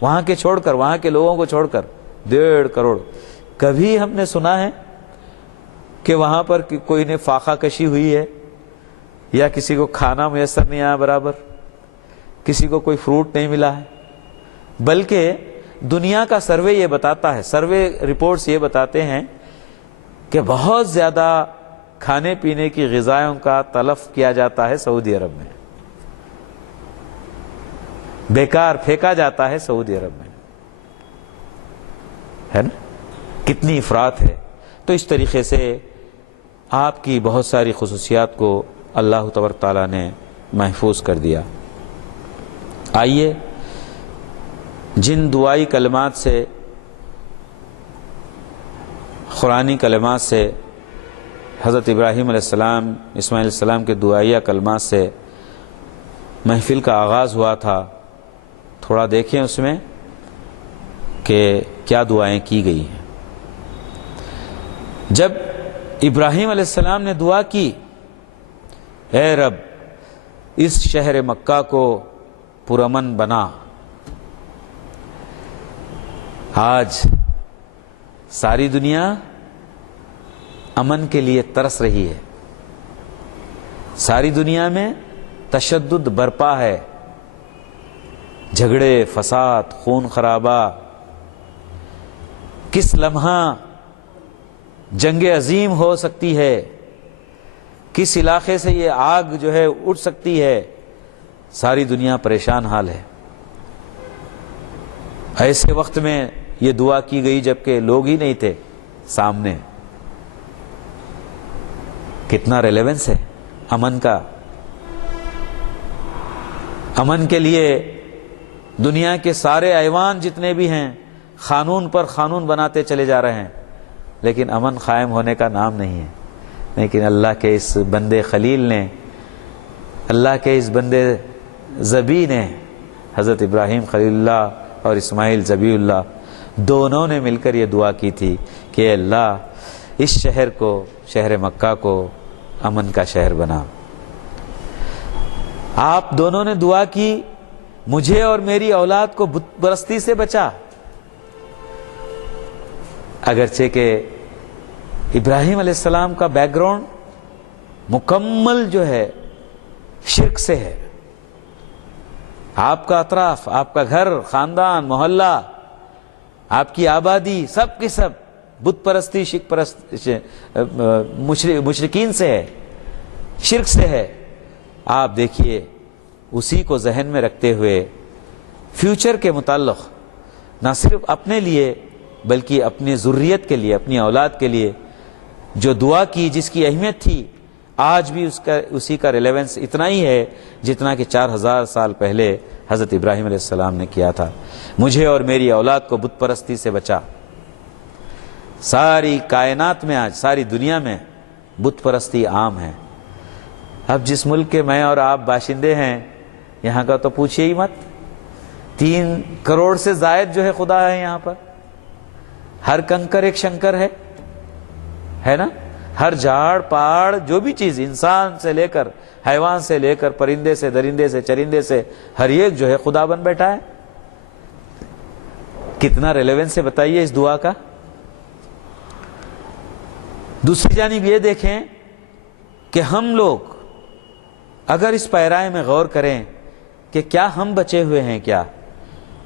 وہاں کے چھوڑ کر، وہاں کے لوگوں کو چھوڑ کر 1.5 کروڑ۔ کبھی ہم نے سنا ہے کہ وہاں پر کوئی نے فاقہ کشی ہوئی ہے، یا کسی کو کھانا میسر نہیں آیا برابر، کسی کو کوئی فروٹ نہیں ملا ہے؟ بلکہ دنیا کا سروے یہ بتاتا ہے، سروے رپورٹس یہ بتاتے ہیں کہ بہت زیادہ کھانے پینے کی غذائوں کا تلف کیا جاتا ہے سعودی عرب میں، بیکار پھینکا جاتا ہے سعودی عرب میں، ہے نا؟ کتنی افراط ہے۔ تو اس طریقے سے آپ کی بہت ساری خصوصیات کو اللہ تبارک تعالیٰ نے محفوظ کر دیا۔ آئیے جن دعائی کلمات سے، قرآنی کلمات سے، حضرت ابراہیم علیہ السلام، اسماعیل علیہ السلام کے دعائیہ کلمات سے محفل کا آغاز ہوا تھا، تھوڑا دیکھیں اس میں کہ کیا دعائیں کی گئی ہیں۔ جب ابراہیم علیہ السلام نے دعا کی، اے رب اس شہر مکہ کو پرامن بنا، آج ساری دنیا امن کے لیے ترس رہی ہے، ساری دنیا میں تشدد برپا ہے، جھگڑے، فساد، خون خرابہ، کس لمحہ جنگ عظیم ہو سکتی ہے، کس علاقے سے یہ آگ جو ہے اٹھ سکتی ہے، ساری دنیا پریشان حال ہے۔ ایسے وقت میں یہ دعا کی گئی جبکہ لوگ ہی نہیں تھے سامنے۔ کتنا ریلیونس ہے امن کا۔ امن کے لیے دنیا کے سارے ایوان جتنے بھی ہیں قانون پر قانون بناتے چلے جا رہے ہیں، لیکن امن قائم ہونے کا نام نہیں ہے۔ لیکن اللہ کے اس بندے خلیل نے، اللہ کے اس بندے ذبی نے، حضرت ابراہیم خلیل اللہ اور اسماعیل ذبی اللہ دونوں نے مل کر یہ دعا کی تھی کہ اللہ اس شہر کو، شہر مکہ کو امن کا شہر بنا۔ آپ دونوں نے دعا کی مجھے اور میری اولاد کو بت پرستی سے بچا۔ اگرچہ کہ ابراہیم علیہ السلام کا بیک گراؤنڈ مکمل جو ہے شرک سے ہے، آپ کا اطراف، آپ کا گھر، خاندان، محلہ، آپ کی آبادی سب کے سب بت پرستی، شرک پرست، مشرکین سے ہے، شرک سے ہے۔ آپ دیکھیے اسی کو ذہن میں رکھتے ہوئے فیوچر کے متعلق نہ صرف اپنے لیے بلکہ اپنی ذریت کے لیے، اپنی اولاد کے لیے جو دعا کی، جس کی اہمیت تھی، آج بھی اسی کا ریلیونس اتنا ہی ہے جتنا کہ 4000 سال پہلے حضرت ابراہیم علیہ السلام نے کیا تھا. مجھے اور میری اولاد کو بت پرستی سے بچا. ساری کائنات میں آج ساری دنیا میں بت پرستی عام ہے. اب جس ملک کے میں اور آپ باشندے ہیں یہاں کا تو پوچھئے ہی مت. 3 کروڑ سے زائد جو ہے خدا ہے یہاں پر. ہر کنکر ایک شنکر ہے نا. ہر جھاڑ پہاڑ جو بھی چیز انسان سے لے کر حیوان سے لے کر پرندے سے درندے سے چرندے سے ہر ایک جو ہے خدا بن بیٹھا ہے. کتنا ریلیونس ہے بتائیے اس دعا کا. دوسری جانب یہ دیکھیں کہ ہم لوگ اگر اس پیرائے میں غور کریں کہ کیا ہم بچے ہوئے ہیں کیا،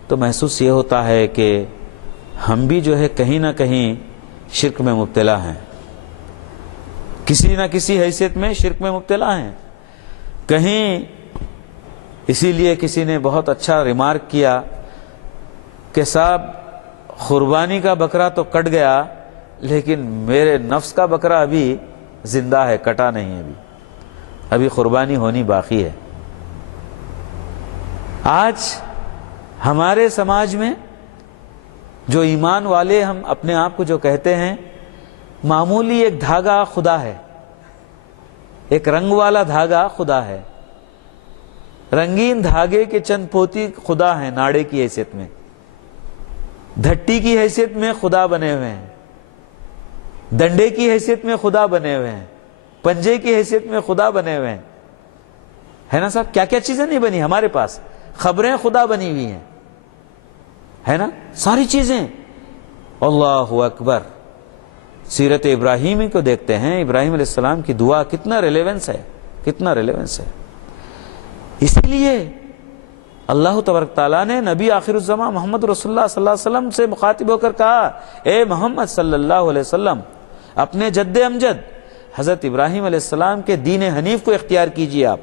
تو محسوس یہ ہوتا ہے کہ ہم بھی جو ہے کہیں نہ کہیں شرک میں مبتلا ہیں. کسی نہ کسی حیثیت میں شرک میں مبتلا ہیں. کہیں اسی لیے کسی نے بہت اچھا ریمارک کیا کہ صاحب قربانی کا بکرا تو کٹ گیا لیکن میرے نفس کا بکرا ابھی زندہ ہے، کٹا نہیں. ابھی قربانی ہونی باقی ہے. آج ہمارے سماج میں جو ایمان والے ہم اپنے آپ کو جو کہتے ہیں، معمولی ایک دھاگا خدا ہے. ایک رنگ والا دھاگا خدا ہے. رنگین دھاگے کے چند پوتی خدا ہیں ناڑے کی حیثیت میں. دھٹی کی حیثیت میں خدا بنے ہوئے ہیں. ڈنڈے کی حیثیت میں خدا بنے ہوئے ہیں. پنجے کی حیثیت میں خدا بنے ہوئے ہیں. ہے نا صاحب؟ کیا کیا چیزیں نہیں بنی ہمارے پاس. خبریں خدا بنی ہوئی ہیں. ہے نا؟ ساری چیزیں. اللہ اکبر. سیرت ابراہیمی کو دیکھتے ہیں، ابراہیم علیہ السلام کی دعا کتنا ریلیونس ہے، کتنا ریلیونس ہے. اسی لیے اللہ تبارک تعالیٰ نے نبی آخر الزمان محمد رسول اللہ صلی اللہ علیہ وسلم سے مخاطب ہو کر کہا، اے محمد صلی اللہ علیہ وسلم، اپنے جد امجد حضرت ابراہیم علیہ السلام کے دین حنیف کو اختیار کیجیے. آپ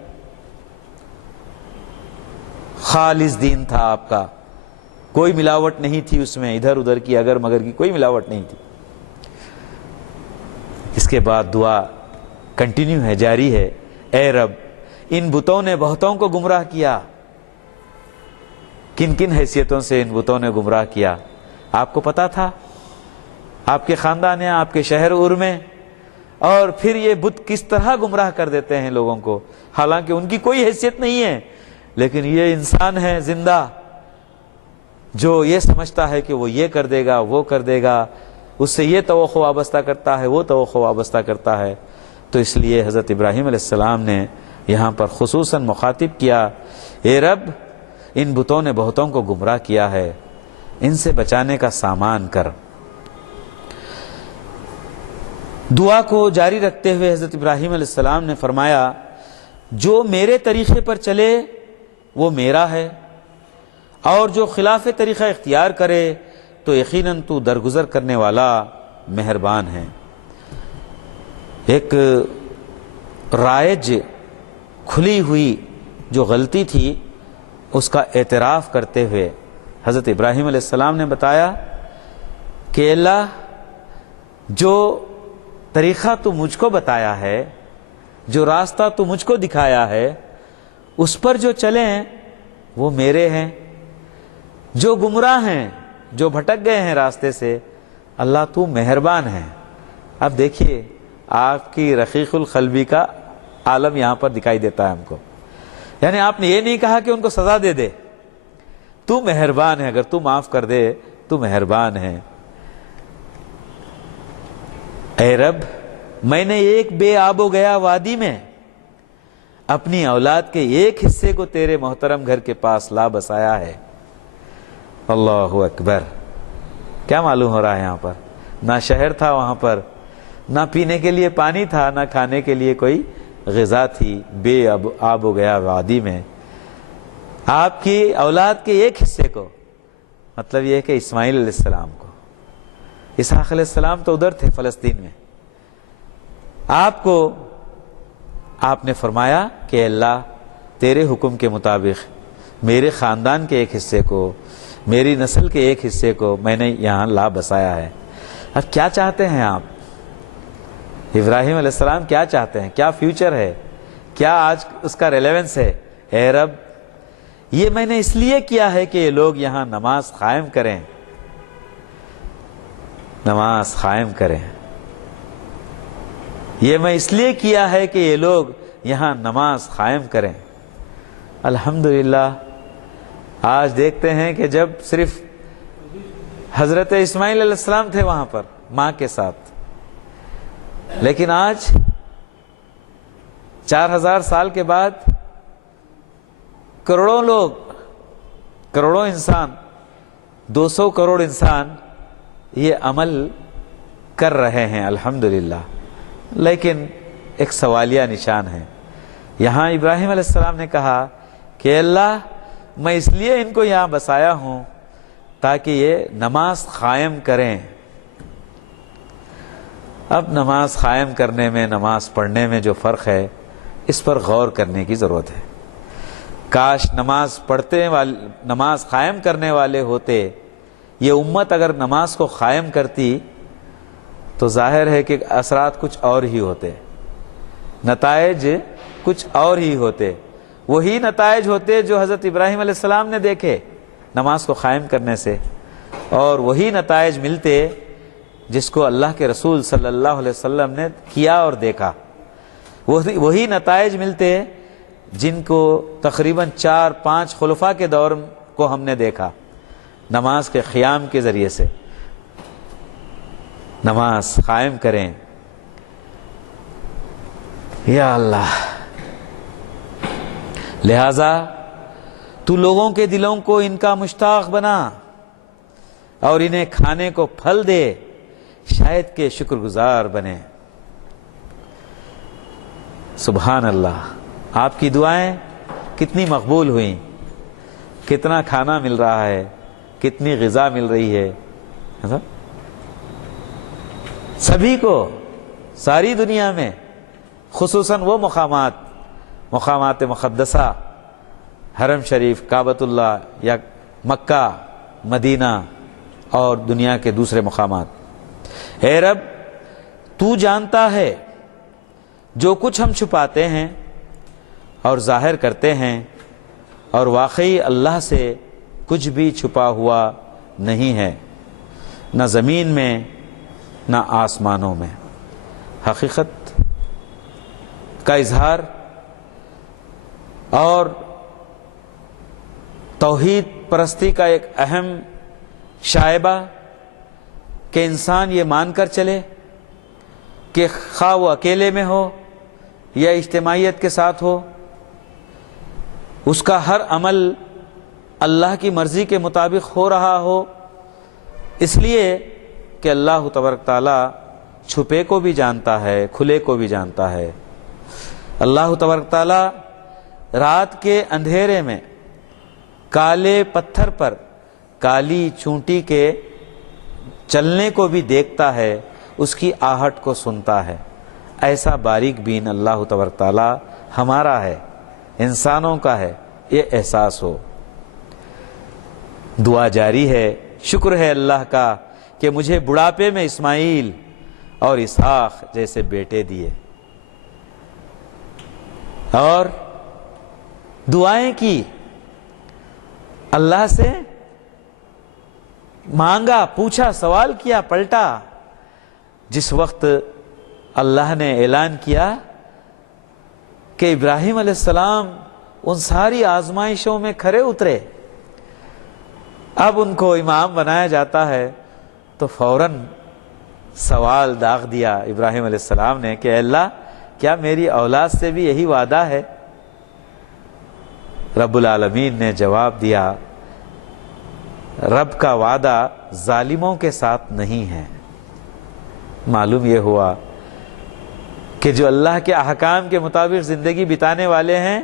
خالص دین تھا آپ کا، کوئی ملاوٹ نہیں تھی اس میں، ادھر ادھر کی اگر مگر کی کوئی ملاوٹ نہیں تھی. اس کے بعد دعا کنٹینیو ہے، جاری ہے. اے رب، ان بتوں نے بہتوں کو گمراہ کیا. کن کن حیثیتوں سے ان بتوں نے گمراہ کیا آپ کو پتا تھا؟ آپ کے خاندان میں، آپ کے شہر اور میں. اور پھر یہ بت کس طرح گمراہ کر دیتے ہیں لوگوں کو، حالانکہ ان کی کوئی حیثیت نہیں ہے، لیکن یہ انسان ہے زندہ جو یہ سمجھتا ہے کہ وہ یہ کر دے گا، وہ کر دے گا، اس سے یہ توقع وابستہ کرتا ہے، وہ توقع وابستہ کرتا ہے. تو اس لیے حضرت ابراہیم علیہ السلام نے یہاں پر خصوصاً مخاطب کیا، اے رب، ان بتوں نے بہتوں کو گمراہ کیا ہے، ان سے بچانے کا سامان کر. دعا کو جاری رکھتے ہوئے حضرت ابراہیم علیہ السلام نے فرمایا، جو میرے طریقے پر چلے وہ میرا ہے، اور جو خلاف طریقہ اختیار کرے تو یقیناً تو درگزر کرنے والا مہربان ہے. ایک رائج کھلی ہوئی جو غلطی تھی اس کا اعتراف کرتے ہوئے حضرت ابراہیم علیہ السلام نے بتایا کہ اللہ، جو طریقہ تو مجھ کو بتایا ہے، جو راستہ تو مجھ کو دکھایا ہے، اس پر جو چلیں وہ میرے ہیں. جو گمراہ ہیں، جو بھٹک گئے ہیں راستے سے، اللہ تو مہربان ہے. اب دیکھیے آپ کی رقیق القلبی کا عالم یہاں پر دکھائی دیتا ہے ہم کو. یعنی آپ نے یہ نہیں کہا کہ ان کو سزا دے دے، تو مہربان ہے، اگر تو معاف کر دے تو مہربان ہے. اے رب، میں نے ایک بے آب و گیا وادی میں اپنی اولاد کے ایک حصے کو تیرے محترم گھر کے پاس لا بسایا ہے. اللہ اکبر. کیا معلوم ہو رہا ہے یہاں پر؟ نہ شہر تھا وہاں پر، نہ پینے کے لیے پانی تھا، نہ کھانے کے لیے کوئی غذا تھی. بے آب و گیا وادی میں آپ کی اولاد کے ایک حصے کو، مطلب یہ کہ اسماعیل علیہ السلام کو. اسحاق علیہ السلام تو ادھر تھے فلسطین میں. آپ نے فرمایا کہ اللہ، تیرے حکم کے مطابق میرے خاندان کے ایک حصے کو، میری نسل کے ایک حصے کو میں نے یہاں لا بسایا ہے. اب کیا چاہتے ہیں آپ؟ ابراہیم علیہ السلام کیا چاہتے ہیں, کیا فیوچر ہے, کیا آج اس کا ریلیونس ہے. اے رب, یہ میں نے اس لیے کیا ہے کہ یہ لوگ یہاں نماز قائم کریں, نماز قائم کریں. یہ میں اس لیے کیا ہے کہ یہ لوگ یہاں نماز قائم کریں. الحمدللہ آج دیکھتے ہیں کہ جب صرف حضرت اسماعیل علیہ السلام تھے وہاں پر ماں کے ساتھ, لیکن آج 4000 سال کے بعد کروڑوں لوگ, کروڑوں انسان, 200 کروڑ انسان یہ عمل کر رہے ہیں الحمدللہ. لیکن ایک سوالیہ نشان ہے. یہاں ابراہیم علیہ السلام نے کہا کہ اللہ, میں اس لیے ان کو یہاں بسایا ہوں تاکہ یہ نماز قائم کریں. اب نماز قائم کرنے میں, نماز پڑھنے میں جو فرق ہے, اس پر غور کرنے کی ضرورت ہے. کاش نماز پڑھتے والے, نماز قائم کرنے والے ہوتے. یہ امت اگر نماز کو قائم کرتی تو ظاہر ہے کہ اثرات کچھ اور ہی ہوتے, نتائج کچھ اور ہی ہوتے. وہی نتائج ہوتے جو حضرت ابراہیم علیہ السلام نے دیکھے نماز کو قائم کرنے سے, اور وہی نتائج ملتے جس کو اللہ کے رسول صلی اللہ علیہ وسلم نے کیا اور دیکھا. وہی نتائج ملتے جن کو تقریباً 4-5 خلفاء کے دور کو ہم نے دیکھا. نماز کے قیام کے ذریعے سے نماز قائم کریں. یا اللہ, لہذا تو لوگوں کے دلوں کو ان کا مشتاق بنا اور انہیں کھانے کو پھل دے, شاید کہ شکر گزار بنے. سبحان اللہ, آپ کی دعائیں کتنی مقبول ہوئیں, کتنا کھانا مل رہا ہے, کتنی غذا مل رہی ہے سبھی کو, ساری دنیا میں, خصوصاً وہ مقامات مقدسہ, حرم شریف, کعبۃ اللہ یا مکہ, مدینہ اور دنیا کے دوسرے مقامات. اے رب, تو جانتا ہے جو کچھ ہم چھپاتے ہیں اور ظاہر کرتے ہیں, اور واقعی اللہ سے کچھ بھی چھپا ہوا نہیں ہے, نہ زمین میں نہ آسمانوں میں. حقیقت کا اظہار اور توحید پرستی کا ایک اہم شائبہ کہ انسان یہ مان کر چلے کہ خواہ وہ اکیلے میں ہو یا اجتماعیت کے ساتھ ہو, اس کا ہر عمل اللہ کی مرضی کے مطابق ہو رہا ہو, اس لیے کہ اللہ تبارک تعالیٰ چھپے کو بھی جانتا ہے, کھلے کو بھی جانتا ہے. اللہ تبارک تعالیٰ رات کے اندھیرے میں کالے پتھر پر کالی چونٹی کے چلنے کو بھی دیکھتا ہے, اس کی آہٹ کو سنتا ہے. ایسا باریک بین اللہ تبارک تعالیٰ ہمارا ہے, انسانوں کا ہے, یہ احساس ہو. دعا جاری ہے, شکر ہے اللہ کا کہ مجھے بڑھاپے میں اسماعیل اور اسحاق جیسے بیٹے دیے, اور دعائیں کی, اللہ سے مانگا, پوچھا, سوال کیا, پلٹا. جس وقت اللہ نے اعلان کیا کہ ابراہیم علیہ السلام ان ساری آزمائشوں میں کھرے اترے, اب ان کو امام بنایا جاتا ہے, تو فوراً سوال داغ دیا ابراہیم علیہ السلام نے کہ اللہ, کیا میری اولاد سے بھی یہی وعدہ ہے؟ رب العالمین نے جواب دیا, رب کا وعدہ ظالموں کے ساتھ نہیں ہے. معلوم یہ ہوا کہ جو اللہ کے احکام کے مطابق زندگی بتانے والے ہیں,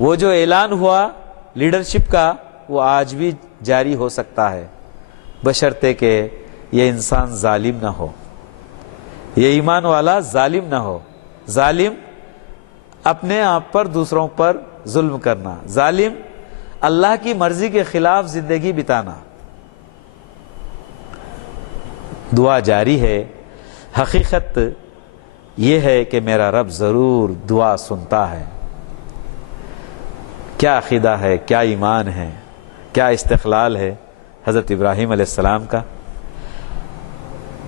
وہ جو اعلان ہوا لیڈرشپ کا, وہ آج بھی جاری ہو سکتا ہے, بشرطے کہ یہ انسان ظالم نہ ہو, یہ ایمان والا ظالم نہ ہو. ظالم اپنے آپ پر دوسروں پر ظلم کرنا, ظالم اللہ کی مرضی کے خلاف زندگی بتانا. دعا جاری ہے, حقیقت یہ ہے کہ میرا رب ضرور دعا سنتا ہے۔ کیا عقیدہ ہے، کیا ایمان ہے، کیا استقلال ہے حضرت ابراہیم علیہ السلام کا۔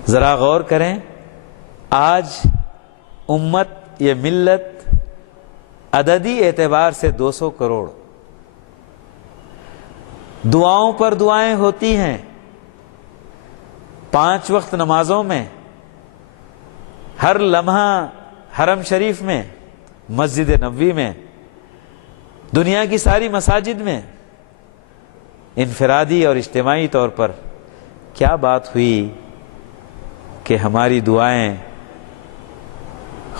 ذرا غور کریں، آج امت یہ ملت عددی اعتبار سے 200 کروڑ، دعاؤں پر دعائیں ہوتی ہیں، 5 وقت نمازوں میں، ہر لمحہ حرم شریف میں، مسجد نبوی میں، دنیا کی ساری مساجد میں، انفرادی اور اجتماعی طور پر کیا بات ہوئی کہ ہماری دعائیں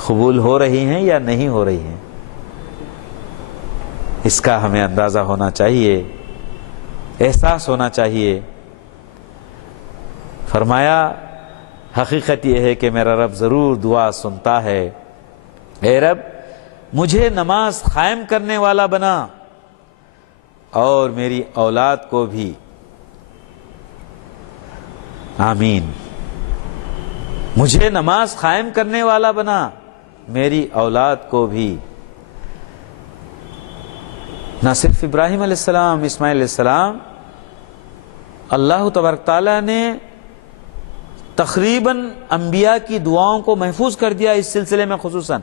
قبول ہو رہی ہیں یا نہیں ہو رہی ہیں؟ اس کا ہمیں اندازہ ہونا چاہیے، احساس ہونا چاہیے۔ فرمایا حقیقت یہ ہے کہ میرا رب ضرور دعا سنتا ہے۔ اے رب مجھے نماز قائم کرنے والا بنا اور میری اولاد کو بھی، آمین۔ مجھے نماز قائم کرنے والا بنا، میری اولاد کو بھی۔ نہ صرف ابراہیم علیہ السلام، اسماعیل علیہ السلام، اللہ تبارک تعالیٰ نے تقریباً انبیاء کی دعاؤں کو محفوظ کر دیا۔ اس سلسلے میں خصوصاً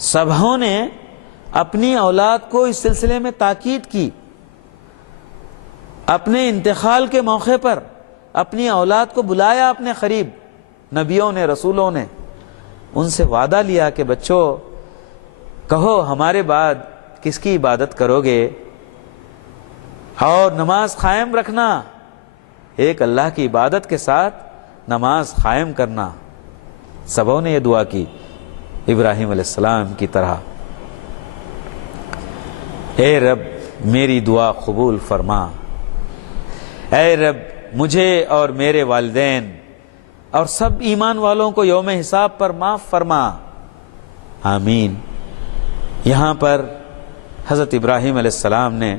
سبھوں نے اپنی اولاد کو اس سلسلے میں تاکید کی۔ اپنے انتقال کے موقع پر اپنی اولاد کو بلایا اپنے قریب، نبیوں نے، رسولوں نے، ان سے وعدہ لیا کہ بچوں کہو ہمارے بعد کس کی عبادت کرو گے، اور نماز قائم رکھنا، ایک اللہ کی عبادت کے ساتھ نماز قائم کرنا۔ سبوں نے یہ دعا کی ابراہیم علیہ السلام کی طرح۔ اے رب میری دعا قبول فرما، اے رب مجھے اور میرے والدین اور سب ایمان والوں کو یوم حساب پر معاف فرما، آمین۔ یہاں پر حضرت ابراہیم علیہ السلام نے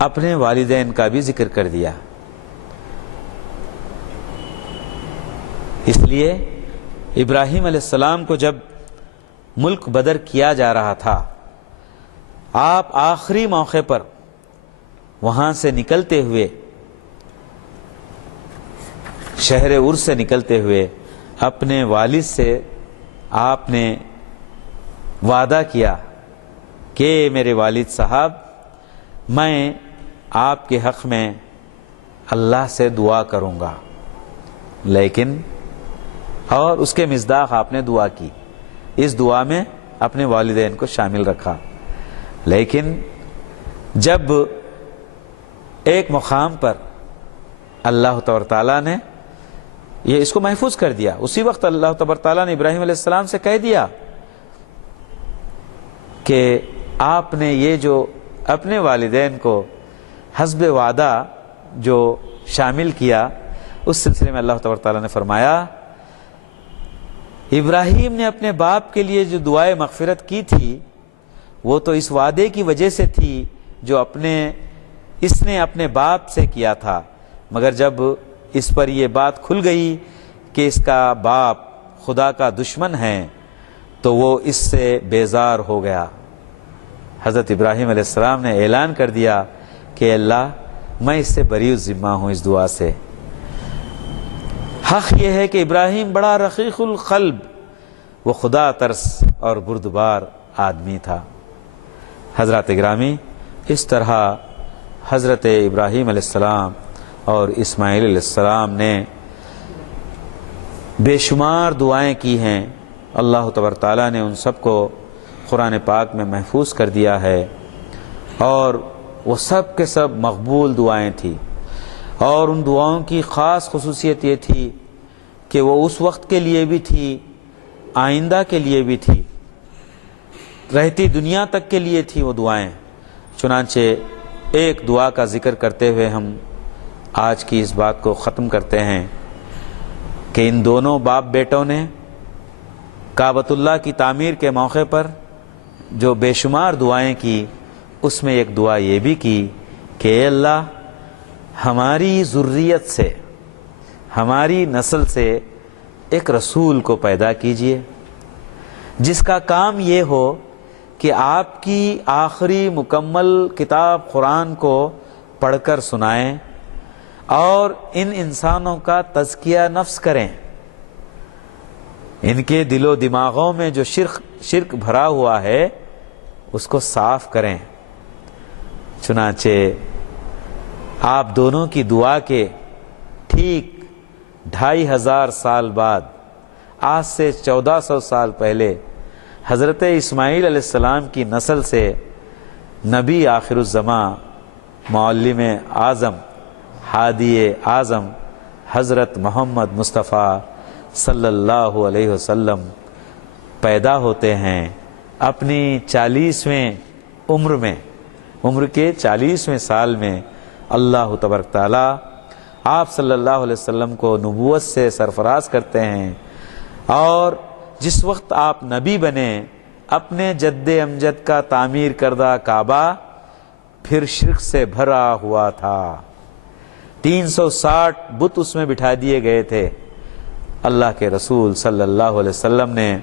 اپنے والدین کا بھی ذکر کر دیا، اس لیے ابراہیم علیہ السلام کو جب ملک بدر کیا جا رہا تھا، آپ آخری موقع پر وہاں سے نکلتے ہوئے، شہر عرس سے نکلتے ہوئے اپنے والد سے آپ نے وعدہ کیا کہ میرے والد صاحب، میں آپ کے حق میں اللہ سے دعا کروں گا، لیکن اور اس کے مصداق آپ نے دعا کی، اس دعا میں اپنے والدین کو شامل رکھا۔ لیکن جب ایک مقام پر اللہ تبارک تعالیٰ نے یہ اس کو محفوظ کر دیا، اسی وقت اللہ تبارک تعالیٰ نے ابراہیم علیہ السلام سے کہہ دیا کہ آپ نے یہ جو اپنے والدین کو حسب وعدہ جو شامل کیا، اس سلسلے میں اللہ تبارک تعالیٰ نے فرمایا ابراہیم نے اپنے باپ کے لیے جو دعائے مغفرت کی تھی وہ تو اس وعدے کی وجہ سے تھی جو اس نے اپنے باپ سے کیا تھا، مگر جب اس پر یہ بات کھل گئی کہ اس کا باپ خدا کا دشمن ہے تو وہ اس سے بیزار ہو گیا۔ حضرت ابراہیم علیہ السلام نے اعلان کر دیا کہ اللہ میں اس سے بری الذمہ ہوں، اس دعا سے۔ حق یہ ہے کہ ابراہیم بڑا رقیق القلب، وہ خدا ترس اور بردبار آدمی تھا۔ حضرات گرامی، اس طرح حضرت ابراہیم علیہ السلام اور اسماعیل علیہ السلام نے بے شمار دعائیں کی ہیں، اللہ تبارک تعالیٰ نے ان سب کو قرآن پاک میں محفوظ کر دیا ہے، اور وہ سب کے سب مقبول دعائیں تھیں۔ اور ان دعاؤں کی خاص خصوصیت یہ تھی کہ وہ اس وقت کے لیے بھی تھی، آئندہ کے لیے بھی تھی، رہتی دنیا تک کے لیے تھی وہ دعائیں۔ چنانچہ ایک دعا کا ذکر کرتے ہوئے ہم آج کی اس بات کو ختم کرتے ہیں کہ ان دونوں باپ بیٹوں نے کعبۃ اللہ کی تعمیر کے موقع پر جو بے شمار دعائیں کی، اس میں ایک دعا یہ بھی کی کہ اے اللہ ہماری ذریت سے، ہماری نسل سے ایک رسول کو پیدا کیجئے جس کا کام یہ ہو کہ آپ کی آخری مکمل کتاب قرآن کو پڑھ کر سنائیں اور ان انسانوں کا تزکیہ نفس کریں، ان کے دل و دماغوں میں جو شرک بھرا ہوا ہے اس کو صاف کریں۔ چنانچہ آپ دونوں کی دعا کے ٹھیک 2500 سال بعد، آج سے 1400 سال پہلے، حضرت اسماعیل علیہ السلام کی نسل سے نبی آخر الزماں، معلم اعظم، ہادی اعظم حضرت محمد مصطفیٰ صلی اللہ علیہ وسلم پیدا ہوتے ہیں۔ اپنی 40ویں عمر کے 40ویں سال میں اللہ تبارک تعالیٰ آپ صلی اللہ علیہ وسلم کو نبوت سے سرفراز کرتے ہیں، اور جس وقت آپ نبی بنے اپنے جد امجد کا تعمیر کردہ کعبہ پھر شرک سے بھرا ہوا تھا، 360 بت اس میں بٹھا دیے گئے تھے۔ اللہ کے رسول صلی اللہ علیہ وسلم نے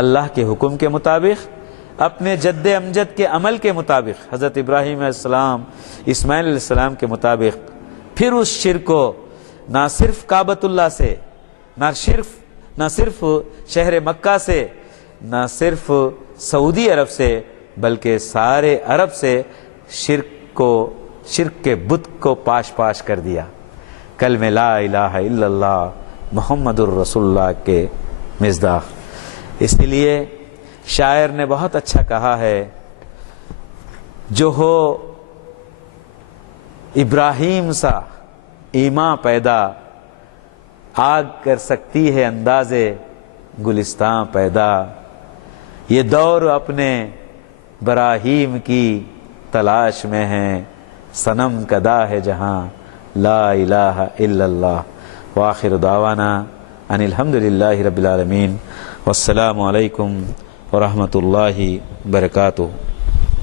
اللہ کے حکم کے مطابق، اپنے جد امجد کے عمل کے مطابق، حضرت ابراہیم علیہ السلام، اسماعیل علیہ السلام کے مطابق، پھر اس شرک کو نہ صرف کعبۃ اللہ سے، نہ صرف شہر مکہ سے، نہ صرف سعودی عرب سے، بلکہ سارے عرب سے شرک کے بت کو پاش کر دیا، کلمہ لا الہ الا اللہ محمد الرسول اللہ کے مصداق۔ اس لیے شاعر نے بہت اچھا کہا ہے، جو ہو ابراہیم سا ایمان پیدا، آگ کر سکتی ہے انداز گلستان پیدا، یہ دور اپنے براہیم کی تلاش میں ہے، صنم کدا ہے جہاں لا الہ الا اللہ۔ وآخر دعوانا ان الحمدللہ رب العالمین، والسلام علیکم ورحمۃ اللہ وبرکاتہ۔